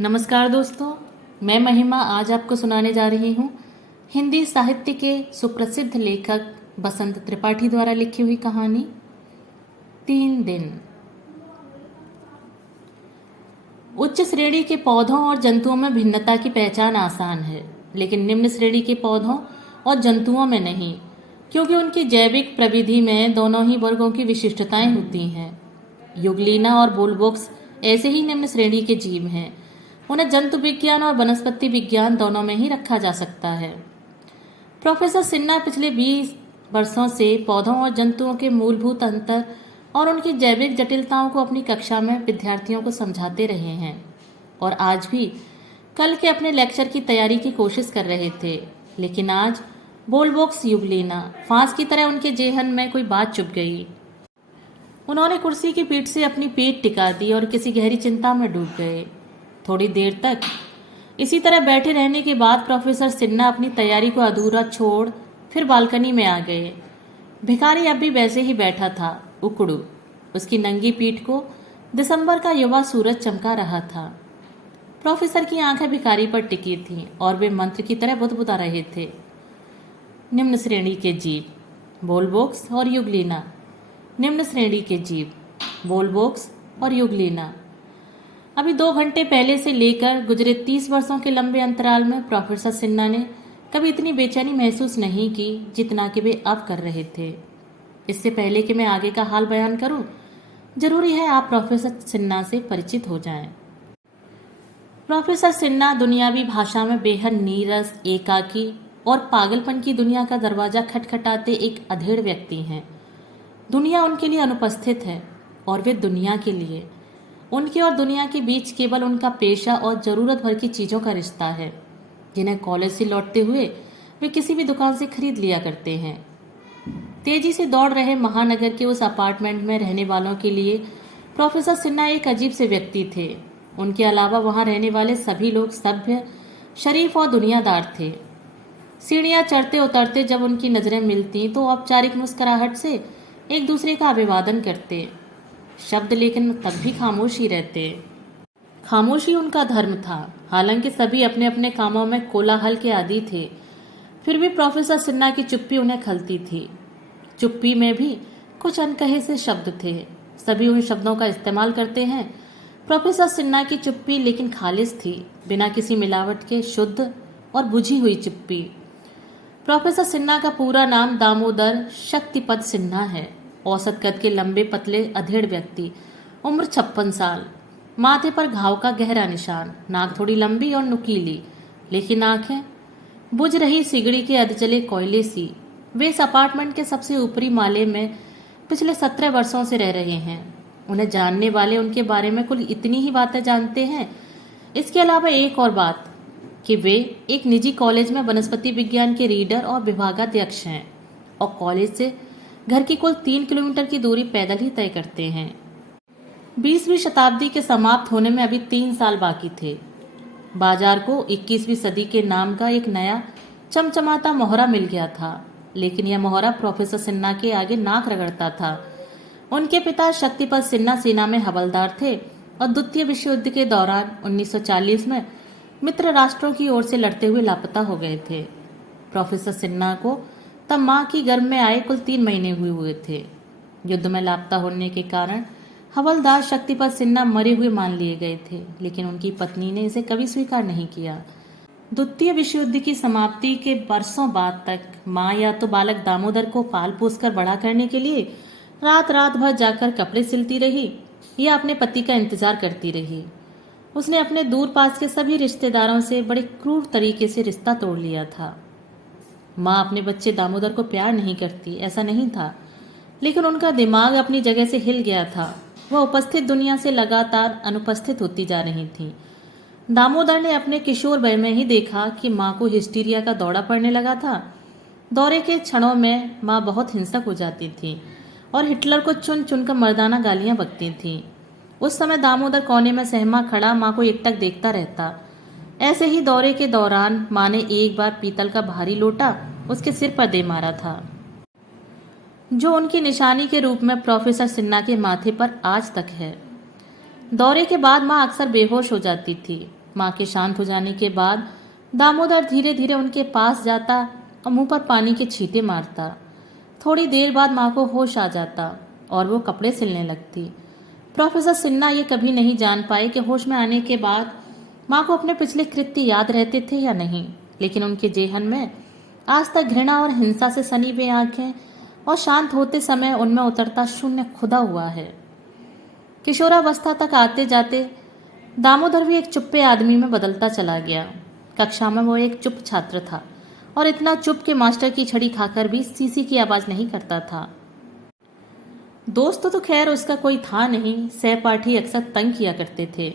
नमस्कार दोस्तों, मैं महिमा आज आपको सुनाने जा रही हूँ हिंदी साहित्य के सुप्रसिद्ध लेखक बसंत त्रिपाठी द्वारा लिखी हुई कहानी 3 दिन। उच्च श्रेणी के पौधों और जंतुओं में भिन्नता की पहचान आसान है, लेकिन निम्न श्रेणी के पौधों और जंतुओं में नहीं, क्योंकि उनकी जैविक प्रविधि में दोनों ही वर्गों की विशिष्टताएं होती हैं। युगलीना और बुलबुक्स ऐसे ही निम्न श्रेणी के जीव हैं। उन्हें जंतु विज्ञान और वनस्पति विज्ञान दोनों में ही रखा जा सकता है। प्रोफेसर सिन्हा पिछले 20 वर्षों से पौधों और जंतुओं के मूलभूत अंतर और उनकी जैविक जटिलताओं को अपनी कक्षा में विद्यार्थियों को समझाते रहे हैं और आज भी कल के अपने लेक्चर की तैयारी की कोशिश कर रहे थे। लेकिन आज बुलबुक्स युगलीना फांस की तरह उनके जेहन में कोई बात चुभ गई। उन्होंने कुर्सी की पीठ से अपनी पीठ टिका दी और किसी गहरी चिंता में डूब गए। थोड़ी देर तक इसी तरह बैठे रहने के बाद प्रोफेसर सिन्हा अपनी तैयारी को अधूरा छोड़ फिर बालकनी में आ गए। भिखारी अब भी वैसे ही बैठा था, उकड़ू। उसकी नंगी पीठ को दिसंबर का युवा सूरज चमका रहा था। प्रोफेसर की आंखें भिखारी पर टिकी थीं और वे मंत्र की तरह बुदबुदा रहे थे। निम्न श्रेणी के जीव बुलबुक्स और युगलीना। निम्न श्रेणी के जीव बुलबुक्स और युगलीना। अभी 2 घंटे पहले से लेकर गुजरे 30 वर्षों के लंबे अंतराल में प्रोफेसर सिन्हा ने कभी इतनी बेचैनी महसूस नहीं की जितना कि वे अब कर रहे थे। इससे पहले कि मैं आगे का हाल बयान करूं, जरूरी है आप प्रोफेसर सिन्हा से परिचित हो जाएं। प्रोफेसर सिन्हा दुनियावी भाषा में बेहद नीरस, एकाकी और पागलपन की दुनिया का दरवाजा खटखटाते एक अधेड़ व्यक्ति हैं। दुनिया उनके लिए अनुपस्थित है और वे दुनिया के लिए। उनके और दुनिया के बीच केवल उनका पेशा और ज़रूरत भर की चीज़ों का रिश्ता है, जिन्हें कॉलेज से लौटते हुए वे किसी भी दुकान से खरीद लिया करते हैं। तेजी से दौड़ रहे महानगर के उस अपार्टमेंट में रहने वालों के लिए प्रोफेसर सिन्हा एक अजीब से व्यक्ति थे। उनके अलावा वहाँ रहने वाले सभी लोग सभ्य, शरीफ और दुनियादार थे। सीढ़ियाँ चढ़ते उतरते जब उनकी नज़रें मिलती तो औपचारिक मुस्कुराहट से एक दूसरे का अभिवादन करते शब्द, लेकिन तब भी खामोश ही रहते। खामोशी उनका धर्म था। हालांकि सभी अपने अपने कामों में कोलाहल के आदी थे, फिर भी प्रोफेसर सिन्हा की चुप्पी उन्हें खलती थी। चुप्पी में भी कुछ अनकहे से शब्द थे। सभी उन शब्दों का इस्तेमाल करते हैं। प्रोफेसर सिन्हा की चुप्पी लेकिन खालिस थी, बिना किसी मिलावट के, शुद्ध और बुझी हुई चुप्पी। प्रोफेसर सिन्हा का पूरा नाम दामोदर शक्तिपद सिन्हा है। औसत कद के लंबे पतले अधेड़ व्यक्ति, उम्र 56 साल, माथे पर घाव का गहरा निशान, नाक थोड़ी लंबी और नुकीली, लेकिन आंखें बुझ रही सिगड़ी के अधजले कोयले सी। वे इस अपार्टमेंट के सबसे ऊपरी माले में पिछले 17 वर्षों से रह रहे हैं। उन्हें जानने वाले उनके बारे में कुल इतनी ही बातें जानते हैं। इसके अलावा एक और बात कि वे एक निजी कॉलेज में वनस्पति विज्ञान के रीडर और विभागाध्यक्ष हैं और कॉलेज से घर की कुल 3 किलोमीटर की दूरी पैदल ही तय करते हैं। 20वीं शताब्दी के समाप्त होने में अभी 3 साल बाकी थे। बाजार को 21वीं सदी के नाम का एक नया चमचमाता मोहरा मिल गया था, लेकिन यह मोहरा प्रोफेसर सिन्हा के आगे नाक रगड़ता था। उनके पिता शक्तिपद सिन्हा सेना में हवलदार थे और द्वितीय विश्व युद्ध के दौरान 1940 में मित्र राष्ट्रों की ओर से लड़ते हुए लापता हो गए थे। प्रोफेसर सिन्हा को तब माँ की गर्भ में आए कुल 3 महीने हुए थे। युद्ध में लापता होने के कारण हवलदार शक्तिपद सिन्हा मरे हुए मान लिए गए थे, लेकिन उनकी पत्नी ने इसे कभी स्वीकार नहीं किया। द्वितीय विश्व युद्ध की समाप्ति के बरसों बाद तक माँ या तो बालक दामोदर को पाल पोस कर बड़ा करने के लिए रात रात भर जाकर कपड़े सिलती रही या अपने पति का इंतजार करती रही। उसने अपने दूर पास के सभी रिश्तेदारों से बड़े क्रूर तरीके से रिश्ता तोड़ लिया था। माँ अपने बच्चे दामोदर को प्यार नहीं करती, ऐसा नहीं था, लेकिन उनका दिमाग अपनी जगह से हिल गया था। वह उपस्थित दुनिया से लगातार अनुपस्थित होती जा रही थी। दामोदर ने अपने किशोर वय में ही देखा कि माँ को हिस्टीरिया का दौरा पड़ने लगा था। दौरे के क्षणों में माँ बहुत हिंसक हो जाती थी और हिटलर को चुन चुनकर मर्दाना गालियाँ बकती थी। उस समय दामोदर कोने में सहमा खड़ा माँ को एकटक देखता रहता। ऐसे ही दौरे के दौरान माँ ने एक बार पीतल का भारी लोटा उसके सिर पर दे मारा था, जो उनकी निशानी के रूप में प्रोफेसर सिन्हा के माथे पर आज तक है। दौरे के बाद माँ अक्सर बेहोश हो जाती थी। माँ के शांत हो जाने के बाद दामोदर धीरे धीरे उनके पास जाता और मुंह पर पानी के छींटे मारता। थोड़ी देर बाद माँ को होश आ जाता और वो कपड़े सिलने लगती। प्रोफेसर सिन्हा ये कभी नहीं जान पाए कि होश में आने के बाद माँ को अपने पिछले कृत्य याद रहते थे या नहीं, लेकिन उनके जेहन में आज तक घृणा और हिंसा से सनी हुई आंखें और शांत होते समय उनमें उतरता शून्य खुदा हुआ है। किशोरावस्था तक आते जाते दामोदर भी एक चुप्पे आदमी में बदलता चला गया। कक्षा में वो एक चुप छात्र था और इतना चुप कि मास्टर की छड़ी खाकर भी सीसी की आवाज नहीं करता था। दोस्त तो खैर उसका कोई था नहीं, सहपाठी अक्सर तंग किया करते थे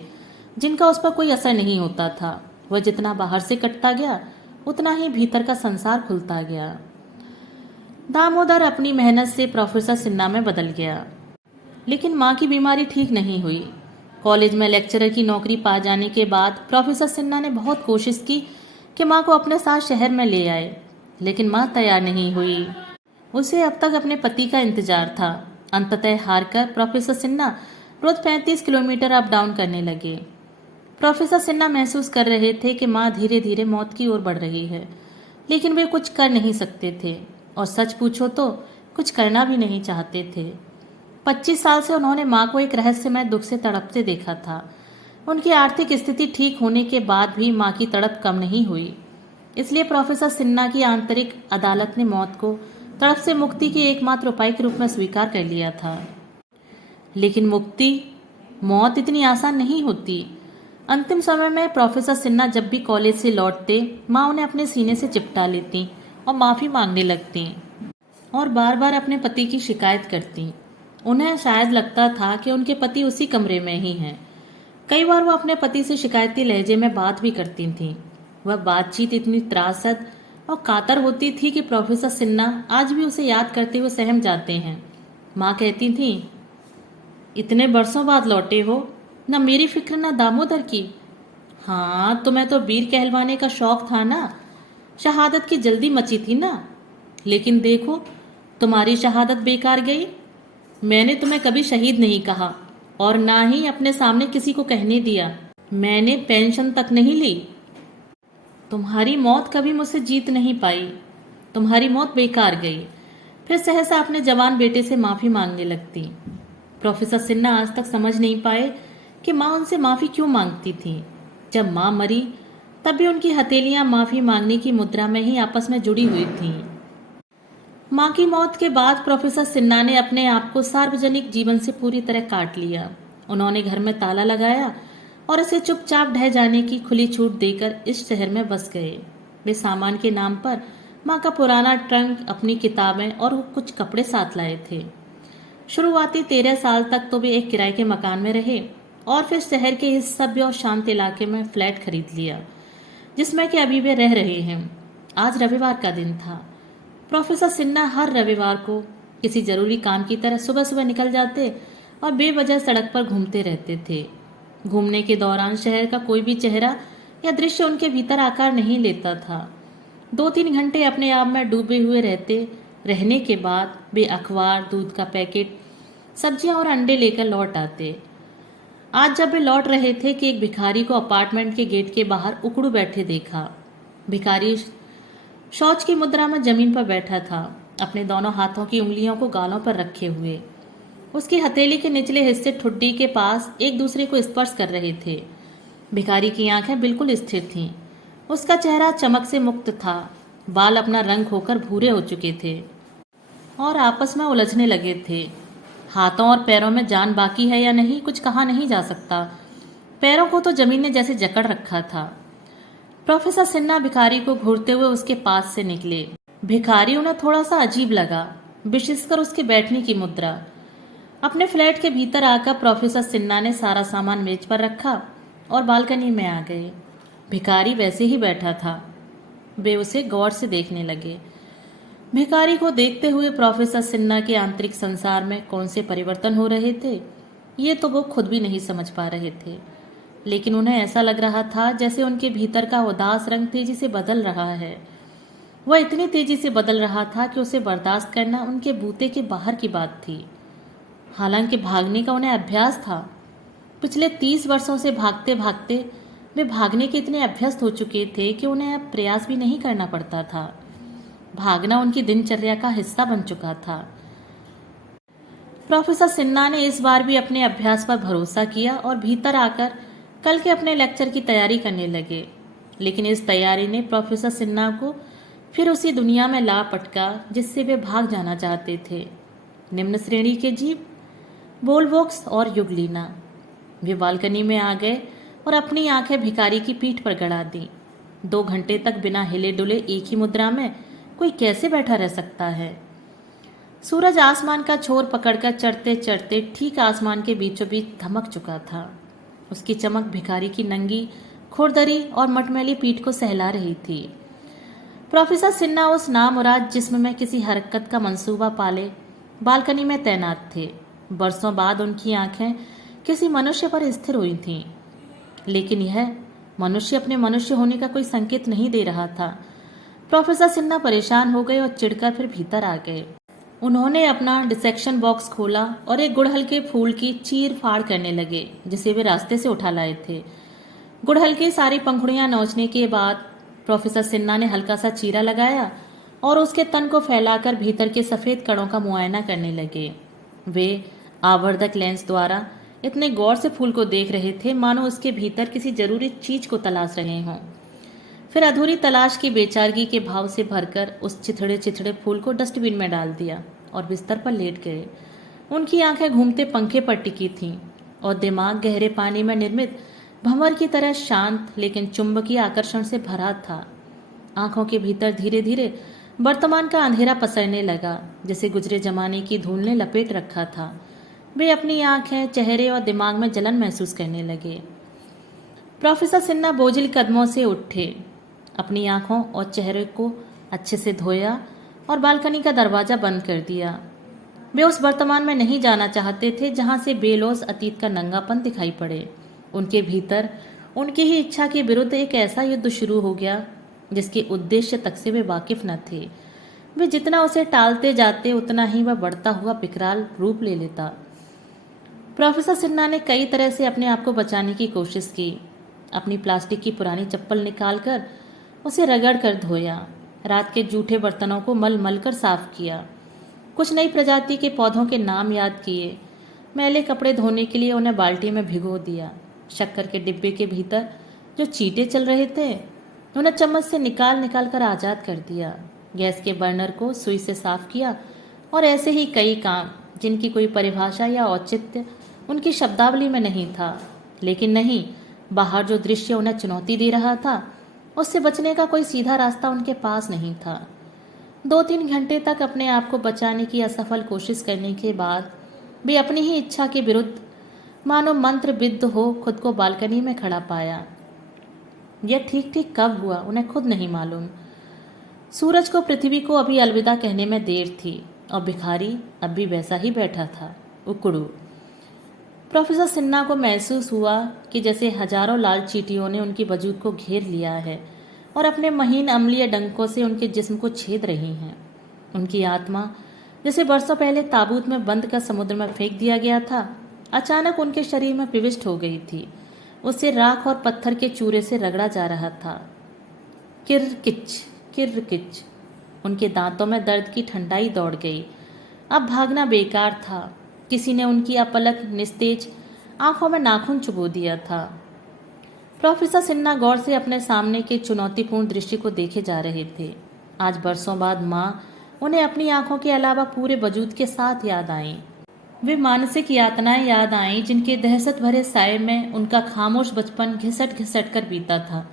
जिनका उस पर कोई असर नहीं होता था। वह जितना बाहर से कटता गया उतना ही भीतर का संसार खुलता गया। दामोदर अपनी मेहनत से प्रोफेसर सिन्हा में बदल गया, लेकिन माँ की बीमारी ठीक नहीं हुई। कॉलेज में लेक्चरर की नौकरी पा जाने के बाद प्रोफेसर सिन्हा ने बहुत कोशिश की कि माँ को अपने साथ शहर में ले आए, लेकिन माँ तैयार नहीं हुई। उसे अब तक अपने पति का इंतजार था। अंततः हारकर प्रोफेसर सिन्हा रोज 35 किलोमीटर अप डाउन करने लगे। प्रोफेसर सिन्हा महसूस कर रहे थे कि माँ धीरे धीरे मौत की ओर बढ़ रही है, लेकिन वे कुछ कर नहीं सकते थे और सच पूछो तो कुछ करना भी नहीं चाहते थे। 25 साल से उन्होंने माँ को एक रहस्यमय दुख से तड़पते देखा था। उनकी आर्थिक स्थिति ठीक होने के बाद भी माँ की तड़प कम नहीं हुई। इसलिए प्रोफेसर सिन्हा की आंतरिक अदालत ने मौत को तड़प से मुक्ति के एकमात्र उपाय के रूप में स्वीकार कर लिया था। लेकिन मौत इतनी आसान नहीं होती। अंतिम समय में प्रोफेसर सिन्हा जब भी कॉलेज से लौटते, माँ उन्हें अपने सीने से चिपटा लेती और माफ़ी मांगने लगती और बार बार अपने पति की शिकायत करती। उन्हें शायद लगता था कि उनके पति उसी कमरे में ही हैं। कई बार वो अपने पति से शिकायती लहजे में बात भी करती थीं। वह बातचीत इतनी त्रासद और कातर होती थी कि प्रोफेसर सिन्हा आज भी उसे याद करते हुए सहम जाते हैं। माँ कहती थी, इतने बरसों बाद लौटे हो, न मेरी फिक्र न दामोदर की। हाँ, तुम्हें तो वीर कहलवाने का शौक था ना, शहादत की जल्दी मची थी ना, लेकिन देखो तुम्हारी शहादत बेकार गई। मैंने तुम्हें कभी शहीद नहीं कहा और ना ही अपने सामने किसी को कहने दिया। मैंने पेंशन तक नहीं ली। तुम्हारी मौत कभी मुझसे जीत नहीं पाई। तुम्हारी मौत बेकार गई। फिर सहसा अपने जवान बेटे से माफ़ी मांगने लगती। प्रोफेसर सिन्हा आज तक समझ नहीं पाए कि माँ उनसे माफ़ी क्यों मांगती थी। जब माँ मरी तब भी उनकी हथेलियाँ माफ़ी मांगने की मुद्रा में ही आपस में जुड़ी हुई थीं। माँ की मौत के बाद प्रोफेसर सिन्हा ने अपने आप को सार्वजनिक जीवन से पूरी तरह काट लिया। उन्होंने घर में ताला लगाया और इसे चुपचाप ढह जाने की खुली छूट देकर इस शहर में बस गए। वे सामान के नाम पर माँ का पुराना ट्रंक, अपनी किताबें और कुछ कपड़े साथ लाए थे। शुरुआती 13 साल तक तो वे एक किराए के मकान में रहे और फिर शहर के इस सभ्य और शांत इलाके में फ्लैट खरीद लिया, जिसमें कि अभी वे रह रहे हैं। आज रविवार का दिन था। प्रोफेसर सिन्हा हर रविवार को किसी जरूरी काम की तरह सुबह सुबह निकल जाते और बेवजह सड़क पर घूमते रहते थे। घूमने के दौरान शहर का कोई भी चेहरा या दृश्य उनके भीतर आकार नहीं लेता था। 2-3 घंटे अपने आप में डूबे हुए रहने के बाद वे अखबार, दूध का पैकेट, सब्जियां और अंडे लेकर लौट आते। आज जब वे लौट रहे थे कि एक भिखारी को अपार्टमेंट के गेट के बाहर उकड़ू बैठे देखा। भिखारी शौच की मुद्रा में जमीन पर बैठा था, अपने दोनों हाथों की उंगलियों को गालों पर रखे हुए। उसकी हथेली के निचले हिस्से ठुड्डी के पास एक दूसरे को स्पर्श कर रहे थे। भिखारी की आंखें बिल्कुल स्थिर थीं। उसका चेहरा चमक से मुक्त था। बाल अपना रंग खोकर भूरे हो चुके थे और आपस में उलझने लगे थे। हाथों और पैरों में जान बाकी है या नहीं कुछ कहा नहीं जा सकता। पैरों को तो जमीन ने जैसे जकड़ रखा था। प्रोफेसर सिन्हा भिखारी को घूरते हुए उसके पास से निकले। भिखारी उन्हें थोड़ा सा अजीब लगा, विशेषकर उसके बैठने की मुद्रा। अपने फ्लैट के भीतर आकर प्रोफेसर सिन्हा ने सारा सामान मेज पर रखा और बालकनी में आ गए। भिखारी वैसे ही बैठा था। वे उसे गौर से देखने लगे। भिखारी को देखते हुए प्रोफेसर सिन्हा के आंतरिक संसार में कौन से परिवर्तन हो रहे थे, ये तो वो खुद भी नहीं समझ पा रहे थे, लेकिन उन्हें ऐसा लग रहा था जैसे उनके भीतर का उदास रंग तेजी से बदल रहा है। वह इतनी तेजी से बदल रहा था कि उसे बर्दाश्त करना उनके बूते के बाहर की बात थी। हालांकि भागने का उन्हें अभ्यास था। पिछले 30 वर्षों से भागते भागते वे भागने के इतने अभ्यस्त हो चुके थे कि उन्हें अब प्रयास भी नहीं करना पड़ता था। भागना उनकी दिनचर्या का हिस्सा बन चुका था। प्रोफेसर सिन्हा ने इस बार भी अपने अभ्यास पर भरोसा किया और भीतर आकर कल के अपने लेक्चर की तैयारी करने लगे। लेकिन इस तैयारी ने प्रोफेसर सिन्हा को फिर उसी दुनिया में ला पटका जिससे वे भाग जाना चाहते थे। निम्न श्रेणी के जीव, वोल्वोक्स और युगलीना। वे बालकनी में आ गए और अपनी आंखें भिखारी की पीठ पर गड़ा दी। 2 घंटे तक बिना हिले डुले एक ही मुद्रा में कोई कैसे बैठा रह सकता है। सूरज आसमान का छोर पकड़कर चढ़ते चढ़ते ठीक आसमान के बीचों बीच धमक चुका था। उसकी चमक भिखारी की नंगी, खुरदरी और मटमैली पीठ को सहला रही थी। प्रोफेसर सिन्हा उस नामुराद जिस्म में किसी हरकत का मंसूबा पाले बालकनी में तैनात थे। बरसों बाद उनकी आंखें किसी मनुष्य पर स्थिर हुई थीं, लेकिन यह मनुष्य अपने मनुष्य होने का कोई संकेत नहीं दे रहा था। प्रोफेसर सिन्हा परेशान हो गए और चिढ़कर फिर भीतर आ गए। उन्होंने अपना डिसेक्शन बॉक्स खोला और एक गुड़हल के फूल की चीर फाड़ करने लगे जिसे वे रास्ते से उठा लाए थे। गुड़हल की सारी पंखुड़ियां नोचने के बाद प्रोफेसर सिन्हा ने हल्का सा चीरा लगाया और उसके तन को फैलाकर भीतर के सफेद कणों का मुआयना करने लगे। वे आवर्धक लेंस द्वारा इतने गौर से फूल को देख रहे थे मानो उसके भीतर किसी जरूरी चीज को तलाश रहे हों। फिर अधूरी तलाश की बेचारगी के भाव से भरकर उस चिथड़े चिथड़े फूल को डस्टबिन में डाल दिया और बिस्तर पर लेट गए। उनकी आंखें घूमते पंखे पर टिकी थीं और दिमाग गहरे पानी में निर्मित भंवर की तरह शांत लेकिन चुंबकीय आकर्षण से भरा था। आंखों के भीतर धीरे धीरे वर्तमान का अंधेरा पसरने लगा, जैसे गुजरे जमाने की धूल ने लपेट रखा था। वे अपनी आंखें, चेहरे और दिमाग में जलन महसूस करने लगे। प्रोफेसर सिन्हा बोझिल कदमों से उठे, अपनी आंखों और चेहरे को अच्छे से धोया और बालकनी का दरवाजा बंद कर दिया। वे उस वर्तमान में नहीं जाना चाहते थे जहां से बेलौस अतीत का नंगापन दिखाई पड़े। उनके भीतर उनकी ही इच्छा के विरुद्ध एक ऐसा युद्ध शुरू हो गया जिसके उद्देश्य तक से वे वाकिफ न थे। वे जितना उसे टालते जाते उतना ही वह बढ़ता हुआ विकराल रूप ले लेता। प्रोफेसर सिन्हा ने कई तरह से अपने आप को बचाने की कोशिश की। अपनी प्लास्टिक की पुरानी चप्पल निकालकर उसे रगड़ कर धोया, रात के जूठे बर्तनों को मल मल कर साफ किया, कुछ नई प्रजाति के पौधों के नाम याद किए, मैले कपड़े धोने के लिए उन्हें बाल्टी में भिगो दिया। शक्कर के डिब्बे के भीतर जो चींटे चल रहे थे उन्हें चम्मच से निकाल निकाल कर आज़ाद कर दिया। गैस के बर्नर को सुई से साफ किया और ऐसे ही कई काम जिनकी कोई परिभाषा या औचित्य उनकी शब्दावली में नहीं था। लेकिन नहीं, बाहर जो दृश्य उन्हें चुनौती दे रहा था उससे बचने का कोई सीधा रास्ता उनके पास नहीं था। 2-3 घंटे तक अपने आप को बचाने की असफल कोशिश करने के बाद वे अपनी ही इच्छा के विरुद्ध मानो मंत्रबिद्ध हो खुद को बालकनी में खड़ा पाया। यह ठीक ठीक कब हुआ उन्हें खुद नहीं मालूम। सूरज को पृथ्वी को अभी अलविदा कहने में देर थी और भिखारी अब भी वैसा ही बैठा था, उकड़ू। प्रोफेसर सिन्हा को महसूस हुआ कि जैसे हजारों लाल चींटियों ने उनकी वजूद को घेर लिया है और अपने महीन अम्लीय डंकों से उनके जिस्म को छेद रही हैं। उनकी आत्मा जैसे बरसों पहले ताबूत में बंद कर समुद्र में फेंक दिया गया था, अचानक उनके शरीर में प्रविष्ट हो गई थी। उससे राख और पत्थर के चूरे से रगड़ा जा रहा था। किर्र-किच, उनके दांतों में दर्द की ठंडाई दौड़ गई। अब भागना बेकार था। किसी ने उनकी अपलक निस्तेज आंखों में नाखून चुभो दिया था। प्रोफेसर सिन्हा गौर से अपने सामने के चुनौतीपूर्ण दृश्य को देखे जा रहे थे। आज बरसों बाद माँ उन्हें अपनी आंखों के अलावा पूरे वजूद के साथ याद आईं। वे मानसिक यातनाएं याद आईं जिनके दहशत भरे साये में उनका खामोश बचपन घिसट घिसट कर बीता था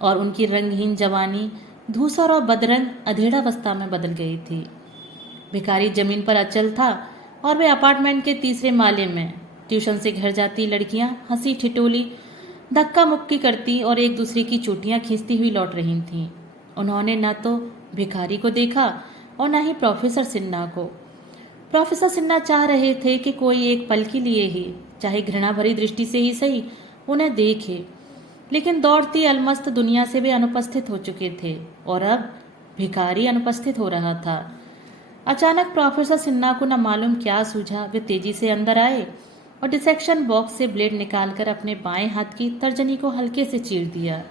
और उनकी रंगहीन जवानी धूसर और बदरंग अधेड़ावस्था में बदल गई थी। भिखारी जमीन पर अचल था और वे अपार्टमेंट के 3रे माले में ट्यूशन से घर जाती लड़कियां हंसी ठिठोली धक्का मुक्की करती और एक दूसरे की चोटियां खींचती हुई लौट रही थीं। उन्होंने न तो भिखारी को देखा और न ही प्रोफेसर सिन्हा को। प्रोफेसर सिन्हा चाह रहे थे कि कोई एक पल के लिए ही, चाहे घृणा भरी दृष्टि से ही सही, उन्हें देखे, लेकिन दौड़ती अलमस्त दुनिया से वे अनुपस्थित हो चुके थे और अब भिखारी अनुपस्थित हो रहा था। अचानक प्रोफेसर सिन्हा को न मालूम क्या सूझा। वे तेजी से अंदर आए, और डिसेक्शन बॉक्स से ब्लेड निकालकर अपने बाएं हाथ की तर्जनी को हल्के से चीर दिया।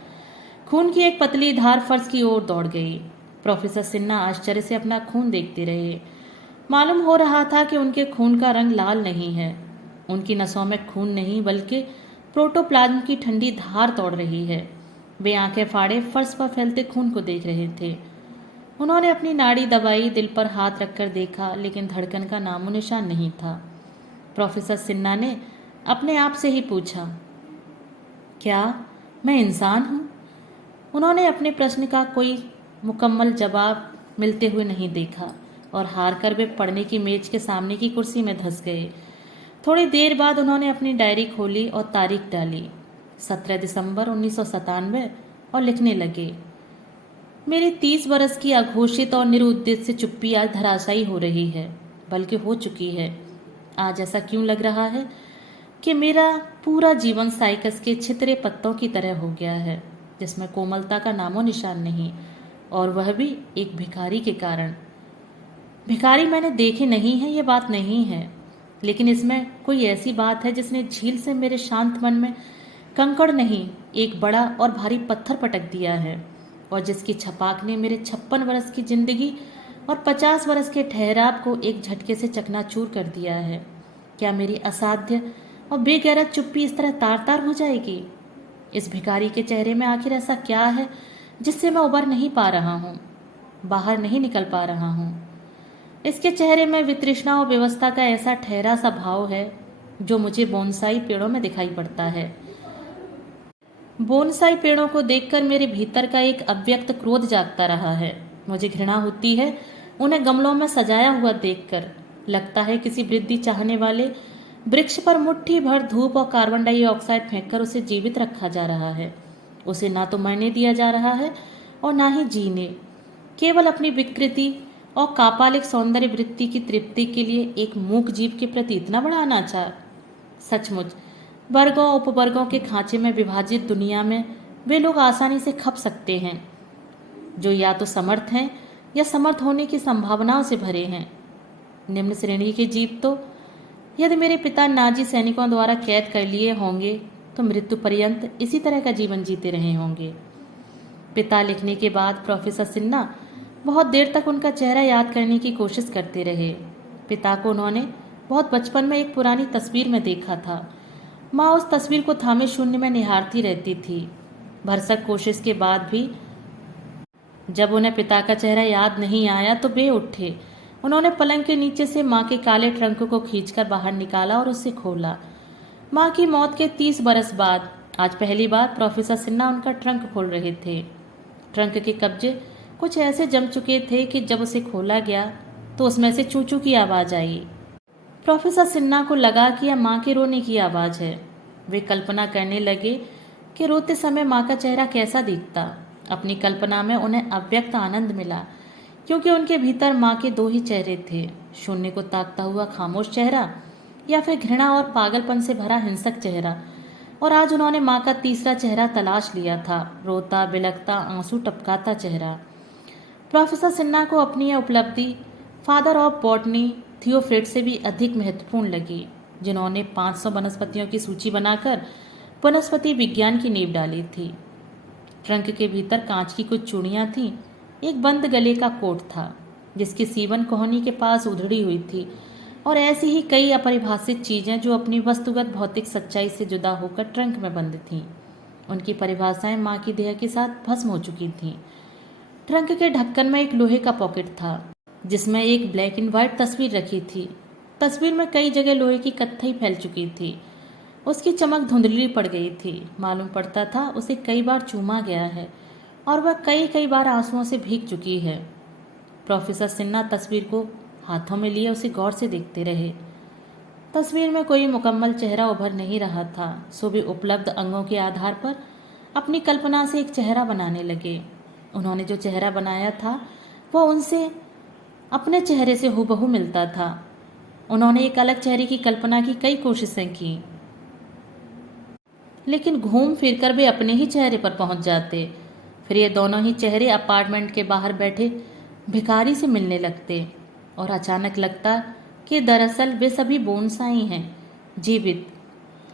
खून की एक पतली धार फर्श की ओर दौड़ गई। प्रोफेसर सिन्हा आश्चर्य से अपना खून देखते रहे। मालूम हो रहा था कि उनके खून का रंग लाल नहीं है। उनकी नसों में खून नहीं बल्कि प्रोटोप्लाज्म की ठंडी धार दौड़ रही है। वे आंखें फाड़े फर्श पर फैलते खून को देख रहे थे। उन्होंने अपनी नाड़ी दबाई, दिल पर हाथ रखकर देखा, लेकिन धड़कन का नामो निशान नहीं था। प्रोफेसर सिन्हा ने अपने आप से ही पूछा, क्या मैं इंसान हूँ? उन्होंने अपने प्रश्न का कोई मुकम्मल जवाब मिलते हुए नहीं देखा और हार कर वे पढ़ने की मेज के सामने की कुर्सी में धंस गए। थोड़ी देर बाद उन्होंने अपनी डायरी खोली और तारीख डाली, 17 दिसंबर 1997, और लिखने लगे, मेरी 30 बरस की अघोषित और निरुद्देश्य चुप्पी आज धराशायी हो रही है, बल्कि हो चुकी है। आज ऐसा क्यों लग रहा है कि मेरा पूरा जीवन साइकस के छितरे पत्तों की तरह हो गया है, जिसमें कोमलता का नामो निशान नहीं, और वह भी एक भिखारी के कारण। भिखारी मैंने देखे नहीं है, ये बात नहीं है, लेकिन इसमें कोई ऐसी बात है जिसने झील से मेरे शांत मन में कंकड़ नहीं, एक बड़ा और भारी पत्थर पटक दिया है, और जिसकी छपाक ने मेरे 56 वर्ष की जिंदगी और 50 वर्ष के ठहराव को एक झटके से चकनाचूर कर दिया है। क्या मेरी असाध्य और बेगैरत चुप्पी इस तरह तार तार हो जाएगी? इस भिखारी के चेहरे में आखिर ऐसा क्या है जिससे मैं उबर नहीं पा रहा हूँ, बाहर नहीं निकल पा रहा हूँ? इसके चेहरे में वितृष्णा और व्यवस्था का ऐसा ठहरा सा भाव है जो मुझे बोनसाई पेड़ों में दिखाई पड़ता है। बोनसाई पेड़ों को देखकर मेरे भीतर का एक अव्यक्त क्रोध जागता रहा है। मुझे घृणा होती है उन्हें गमलों में सजाया हुआ देखकर। लगता है किसी वृद्धि चाहने वाले वृक्ष पर मुट्ठी भर धूप और कार्बन डाइऑक्साइड फेंककर उसे जीवित रखा जा रहा है। उसे ना तो मरने दिया जा रहा है और ना ही जीने, केवल अपनी विकृति और कापालिक सौंदर्य वृत्ति की तृप्ति के लिए एक मूक जीव के प्रति इतना बड़ा अनाचार। सचमुच वर्गों और उपवर्गों के खांचे में विभाजित दुनिया में वे लोग आसानी से खप सकते हैं जो या तो समर्थ हैं या समर्थ होने की संभावनाओं से भरे हैं। निम्न श्रेणी के जीव तो यदि मेरे पिता नाजी सैनिकों द्वारा कैद कर लिए होंगे तो मृत्यु पर्यंत इसी तरह का जीवन जीते रहे होंगे। पिता लिखने के बाद प्रोफेसर सिन्हा बहुत देर तक उनका चेहरा याद करने की कोशिश करते रहे। पिता को उन्होंने बहुत बचपन में एक पुरानी तस्वीर में देखा था। माँ उस तस्वीर को थामे शून्य में निहारती रहती थी। भरसक कोशिश के बाद भी जब उन्हें पिता का चेहरा याद नहीं आया तो वे उठे। उन्होंने पलंग के नीचे से माँ के काले ट्रंक को खींचकर बाहर निकाला और उसे खोला। माँ की मौत के 30 बरस बाद आज पहली बार प्रोफेसर सिन्हा उनका ट्रंक खोल रहे थे। ट्रंक के कब्जे कुछ ऐसे जम चुके थे कि जब उसे खोला गया तो उसमें से चू चू की आवाज़ आई। प्रोफेसर सिन्हा को लगा कि यह माँ के रोने की आवाज़ है। वे कल्पना करने लगे कि रोते समय माँ का चेहरा कैसा दिखता। अपनी कल्पना में उन्हें अव्यक्त आनंद मिला, क्योंकि उनके भीतर माँ के दो ही चेहरे थे, शून्य को ताकता हुआ खामोश चेहरा या फिर घृणा और पागलपन से भरा हिंसक चेहरा। और आज उन्होंने माँ का तीसरा चेहरा तलाश लिया था, रोता बिलखता आंसू टपकाता चेहरा। प्रोफेसर सिन्हा को अपनी यह उपलब्धि फादर ऑफ बॉटनी थियोफ्रेट से भी अधिक महत्वपूर्ण लगी, जिन्होंने 500 वनस्पतियों की सूची बनाकर वनस्पति विज्ञान की नींव डाली थी। ट्रंक के भीतर कांच की कुछ चूड़ियाँ थीं, एक बंद गले का कोट था जिसकी सीवन कोहनी के पास उधड़ी हुई थी, और ऐसी ही कई अपरिभाषित चीज़ें जो अपनी वस्तुगत भौतिक सच्चाई से जुदा होकर ट्रंक में बंद थीं। उनकी परिभाषाएं माँ की देह के साथ भस्म हो चुकी थीं। ट्रंक के ढक्कन में एक लोहे का पॉकेट था जिसमें एक ब्लैक एंड व्हाइट तस्वीर रखी थी। तस्वीर में कई जगह लोहे की कत्थई फैल चुकी थी। उसकी चमक धुंधली पड़ गई थी। मालूम पड़ता था उसे कई बार चूमा गया है और वह कई कई बार आंसुओं से भीग चुकी है। प्रोफेसर सिन्हा तस्वीर को हाथों में लिए उसे गौर से देखते रहे। तस्वीर में कोई मुकम्मल चेहरा उभर नहीं रहा था, सो वे उपलब्ध अंगों के आधार पर अपनी कल्पना से एक चेहरा बनाने लगे। उन्होंने जो चेहरा बनाया था वह उनसे अपने चेहरे से हूबहू मिलता था। उन्होंने एक अलग चेहरे की कल्पना की कई कोशिशें की, लेकिन घूम फिरकर वे अपने ही चेहरे पर पहुंच जाते। फिर ये दोनों ही चेहरे अपार्टमेंट के बाहर बैठे भिखारी से मिलने लगते और अचानक लगता कि दरअसल वे सभी बोनसाई हैं, जीवित,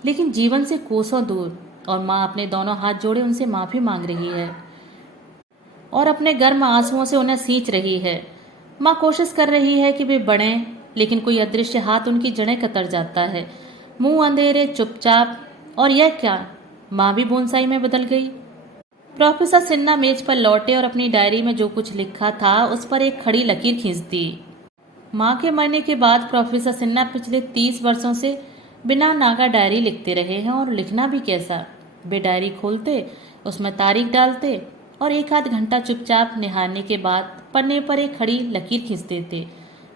लेकिन जीवन से कोसों दूर। और माँ अपने दोनों हाथ जोड़े उनसे माफ़ी मांग रही है और अपने गर्म आंसुओं से उन्हें सींच रही है। माँ कोशिश कर रही है कि वे बढ़ें, लेकिन कोई अदृश्य हाथ उनकी जड़ें कतर जाता है। मुंह अंधेरे, चुपचाप। और यह क्या, माँ भी बोनसाई में बदल गई। प्रोफेसर सिन्हा मेज पर लौटे और अपनी डायरी में जो कुछ लिखा था उस पर एक खड़ी लकीर खींच दी। माँ के मरने के बाद प्रोफेसर सिन्हा पिछले 30 वर्षों से बिना नागा डायरी लिखते रहे हैं। और लिखना भी कैसा। वे डायरी खोलते, उसमें तारीख डालते और एक आध घंटा चुपचाप निहारने के बाद पन्ने पर एक खड़ी लकीर खींच देते।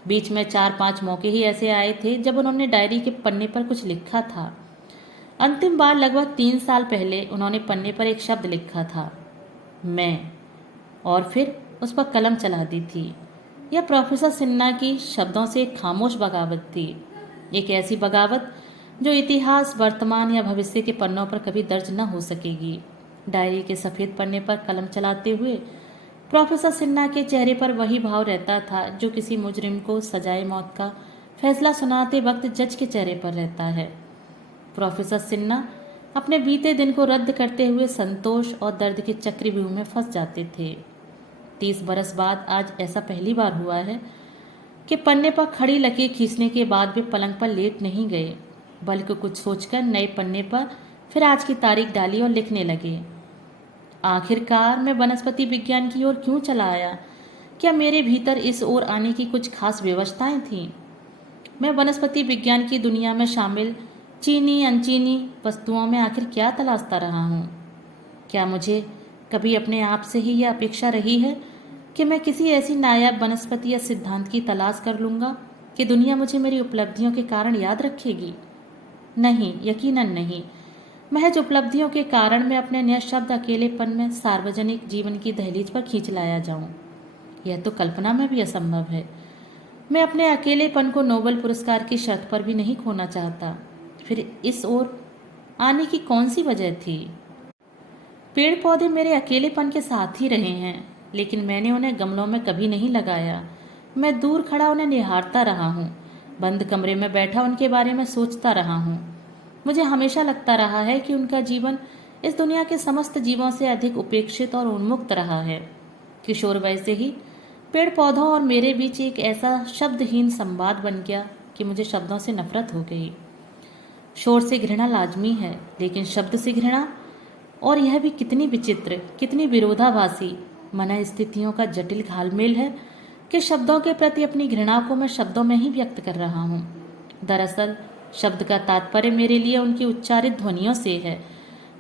बीच में 4-5 मौके ही ऐसे आए थे जब उन्होंने डायरी के पन्ने पर कुछ लिखा था। अंतिम बार लगभग 3 साल पहले उन्होंने पन्ने पर एक शब्द लिखा था, मैं, और फिर उस पर कलम चला दी थी। यह प्रोफेसर सिन्हा की शब्दों से एक खामोश बगावत थी, एक ऐसी बगावत जो इतिहास, वर्तमान या भविष्य के पन्नों पर कभी दर्ज न हो सकेगी। डायरी के सफ़ेद पन्ने पर कलम चलाते हुए प्रोफेसर सिन्हा के चेहरे पर वही भाव रहता था जो किसी मुजरिम को सजाए मौत का फैसला सुनाते वक्त जज के चेहरे पर रहता है। प्रोफेसर सिन्हा अपने बीते दिन को रद्द करते हुए संतोष और दर्द के चक्रव्यूह में फंस जाते थे। 30 बरस बाद आज ऐसा पहली बार हुआ है कि पन्ने पर खड़ी लकीर खींचने के बाद वे पलंग पर लेट नहीं गए, बल्कि कुछ सोचकर नए पन्ने पर फिर आज की तारीख डाली और लिखने लगे। आखिरकार मैं वनस्पति विज्ञान की ओर क्यों चला आया? क्या मेरे भीतर इस ओर आने की कुछ खास व्यवस्थाएं थीं? मैं वनस्पति विज्ञान की दुनिया में शामिल चीनी अनचीनी वस्तुओं में आखिर क्या तलाशता रहा हूँ? क्या मुझे कभी अपने आप से ही यह अपेक्षा रही है कि मैं किसी ऐसी नायाब वनस्पति या सिद्धांत की तलाश कर लूँगा कि दुनिया मुझे मेरी उपलब्धियों के कारण याद रखेगी? नहीं, यकीनन नहीं। महज उपलब्धियों के कारण मैं अपने निःशब्द अकेलेपन में सार्वजनिक जीवन की दहलीज पर खींच लाया जाऊं, यह तो कल्पना में भी असंभव है। मैं अपने अकेलेपन को नोबेल पुरस्कार की शर्त पर भी नहीं खोना चाहता। फिर इस ओर आने की कौन सी वजह थी? पेड़ पौधे मेरे अकेलेपन के साथ ही रहे हैं, लेकिन मैंने उन्हें गमलों में कभी नहीं लगाया। मैं दूर खड़ा उन्हें निहारता रहा हूँ, बंद कमरे में बैठा उनके बारे में सोचता रहा हूँ। मुझे हमेशा लगता रहा है कि उनका जीवन इस दुनिया के समस्त जीवों से अधिक उपेक्षित और उन्मुक्त रहा है। किशोर वय से ही पेड़ पौधों और मेरे बीच एक ऐसा शब्दहीन संवाद बन गया कि मुझे शब्दों से नफरत हो गई। शोर से घृणा लाजमी है, लेकिन शब्द से घृणा, और यह भी कितनी विचित्र, कितनी विरोधाभासी मन स्थितियों का जटिल घालमेल है कि शब्दों के प्रति अपनी घृणा को मैं शब्दों में ही व्यक्त कर रहा हूँ। दरअसल शब्द का तात्पर्य मेरे लिए उनकी उच्चारित ध्वनियों से है।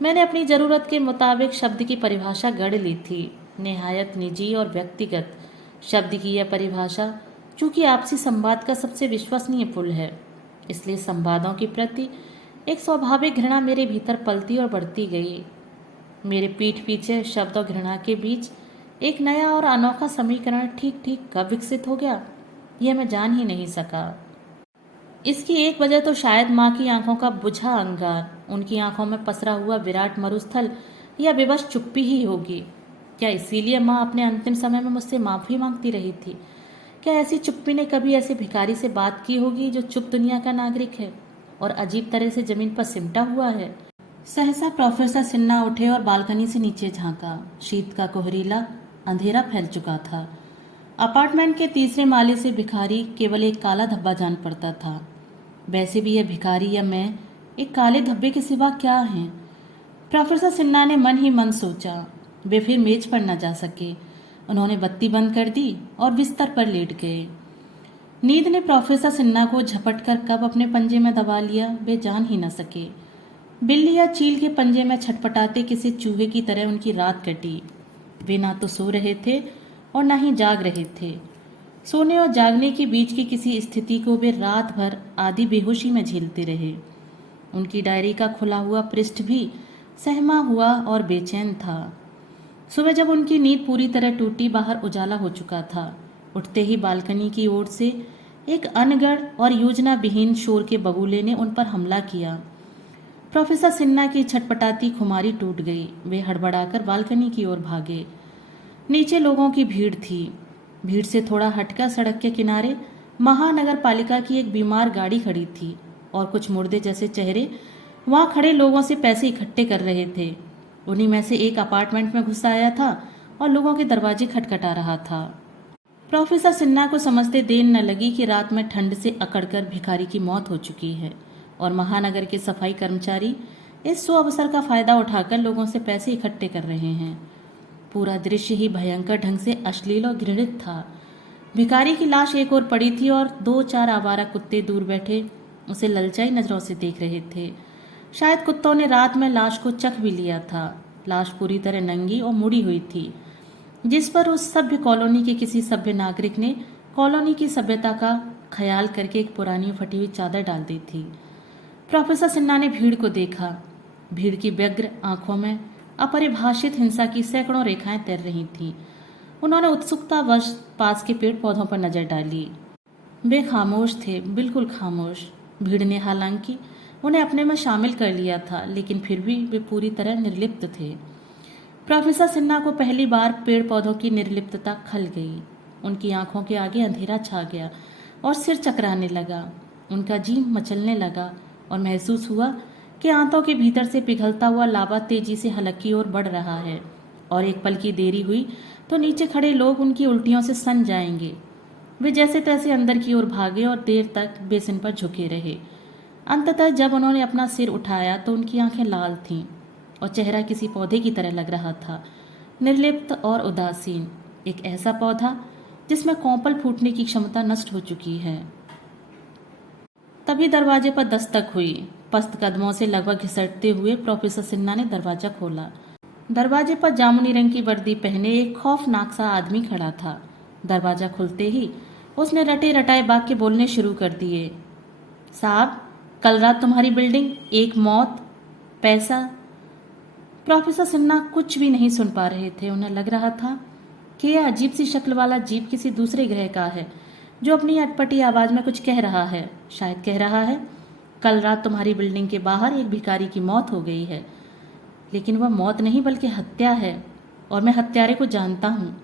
मैंने अपनी ज़रूरत के मुताबिक शब्द की परिभाषा गढ़ ली थी, निहायत निजी और व्यक्तिगत। शब्द की यह परिभाषा चूंकि आपसी संवाद का सबसे विश्वसनीय पुल है, इसलिए संवादों के प्रति एक स्वाभाविक घृणा मेरे भीतर पलती और बढ़ती गई। मेरे पीठ पीछे शब्द और घृणा के बीच एक नया और अनोखा समीकरण ठीक ठीक कब विकसित हो गया, यह मैं जान ही नहीं सका। इसकी एक वजह तो शायद माँ की आंखों का बुझा अंगार, उनकी आंखों में पसरा हुआ विराट मरुस्थल या विवश चुप्पी ही होगी। क्या इसीलिए माँ अपने अंतिम समय में मुझसे माफ़ी मांगती रही थी? क्या ऐसी चुप्पी ने कभी ऐसे भिखारी से बात की होगी जो चुप दुनिया का नागरिक है और अजीब तरह से जमीन पर सिमटा हुआ है? सहसा प्रोफेसर सिन्हा उठे और बालकनी से नीचे झांका। शीत का कोहरीला अंधेरा फैल चुका था। अपार्टमेंट के तीसरे माले से भिखारी केवल एक काला धब्बा जान पड़ता था। वैसे भी यह भिखारी या मैं एक काले धब्बे के सिवा क्या हैं? प्रोफेसर सिन्हा ने मन ही मन सोचा। वे फिर मेज पर न जा सके। उन्होंने बत्ती बंद कर दी और बिस्तर पर लेट गए। नींद ने प्रोफेसर सिन्हा को झपट कर कब अपने पंजे में दबा लिया, वे जान ही न सके। बिल्ली या चील के पंजे में छटपटाते किसी चूहे की तरह उनकी रात कटी। वे ना तो सो रहे थे और ना ही जाग रहे थे। सोने और जागने के बीच की किसी स्थिति को वे रात भर आधी बेहोशी में झेलते रहे। उनकी डायरी का खुला हुआ पृष्ठ भी सहमा हुआ और बेचैन था। सुबह जब उनकी नींद पूरी तरह टूटी, बाहर उजाला हो चुका था। उठते ही बालकनी की ओर से एक अनगढ़ और योजना विहीन शोर के बगुले ने उन पर हमला किया। प्रोफेसर सिन्हा की छटपटाती खुमारी टूट गई। वे हड़बड़ाकर बालकनी की ओर भागे। नीचे लोगों की भीड़ थी। भीड़ से थोड़ा हटकर सड़क के किनारे महानगर पालिका की एक बीमार गाड़ी खड़ी थी और कुछ मुर्दे जैसे चेहरे वहाँ खड़े लोगों से पैसे इकट्ठे कर रहे थे। उन्हीं में से एक अपार्टमेंट में घुस आया था और लोगों के दरवाजे खटखटा रहा था। प्रोफेसर सिन्हा को समझते देर न लगी कि रात में ठंड से अकड़कर भिखारी की मौत हो चुकी है और महानगर के सफाई कर्मचारी इस सुअवसर का फायदा उठाकर लोगों से पैसे इकट्ठे कर रहे हैं। पूरा दृश्य ही भयंकर ढंग से अश्लील और घृणित था। भिखारी की लाश एक ओर पड़ी थी और 2-4 आवारा कुत्ते दूर बैठे उसे ललचाई नजरों से देख रहे थे। शायद कुत्तों ने रात में लाश को चख भी लिया था। लाश पूरी तरह नंगी और मुड़ी हुई थी, जिस पर उस सभ्य कॉलोनी के किसी सभ्य नागरिक ने कॉलोनी की सभ्यता का ख्याल करके एक पुरानी फटी हुई चादर डाल दी थी। प्रोफेसर सिन्हा ने भीड़ को देखा। भीड़ की व्यग्र आंखों में अपरिभाषित हिंसा की सैकड़ों रेखाएं तैर रही थीं। उन्होंने उत्सुकतावश पास के पेड़ पौधों पर नजर डाली। वे खामोश थे, बिल्कुल खामोश। भीड़ ने हालांकि उन्हें अपने में शामिल कर लिया था, लेकिन फिर भी वे पूरी तरह निर्लिप्त थे। प्रोफेसर सिन्हा को पहली बार पेड़ पौधों की निर्लिप्तता खल गई। उनकी आंखों के आगे अंधेरा छा गया और सिर चकराने लगा। उनका जी मचलने लगा और महसूस हुआ कि आंतों के भीतर से पिघलता हुआ लावा तेजी से हलक की ओर बढ़ रहा है और एक पल की देरी हुई तो नीचे खड़े लोग उनकी उल्टियों से सन जाएंगे। वे जैसे तैसे अंदर की ओर भागे और देर तक बेसिन पर झुके रहे। अंततः जब उन्होंने अपना सिर उठाया तो उनकी आंखें लाल थीं और चेहरा किसी पौधे की तरह लग रहा था, निर्लिप्त और उदासीन। एक ऐसा पौधा जिसमें कौपल फूटने की क्षमता नष्ट हो चुकी है। तभी दरवाजे पर दस्तक हुई। पस्त कदमों से लगभग घिसटते हुए प्रोफेसर सिन्हा ने दरवाजा खोला। दरवाजे पर जामुनी रंग की वर्दी पहने एक खौफनाक सा आदमी खड़ा था। दरवाजा खुलते ही उसने रटे रटाए वाक्य बोलने शुरू कर दिए। साहब, कल रात तुम्हारी बिल्डिंग, एक मौत, पैसा। प्रोफेसर सिन्हा कुछ भी नहीं सुन पा रहे थे। उन्हें लग रहा था कि यह अजीब सी शक्ल वाला जीव किसी दूसरे ग्रह का है जो अपनी अटपटी आवाज में कुछ कह रहा है। शायद कह रहा है, कल रात तुम्हारी बिल्डिंग के बाहर एक भिखारी की मौत हो गई है, लेकिन वह मौत नहीं बल्कि हत्या है और मैं हत्यारे को जानता हूँ।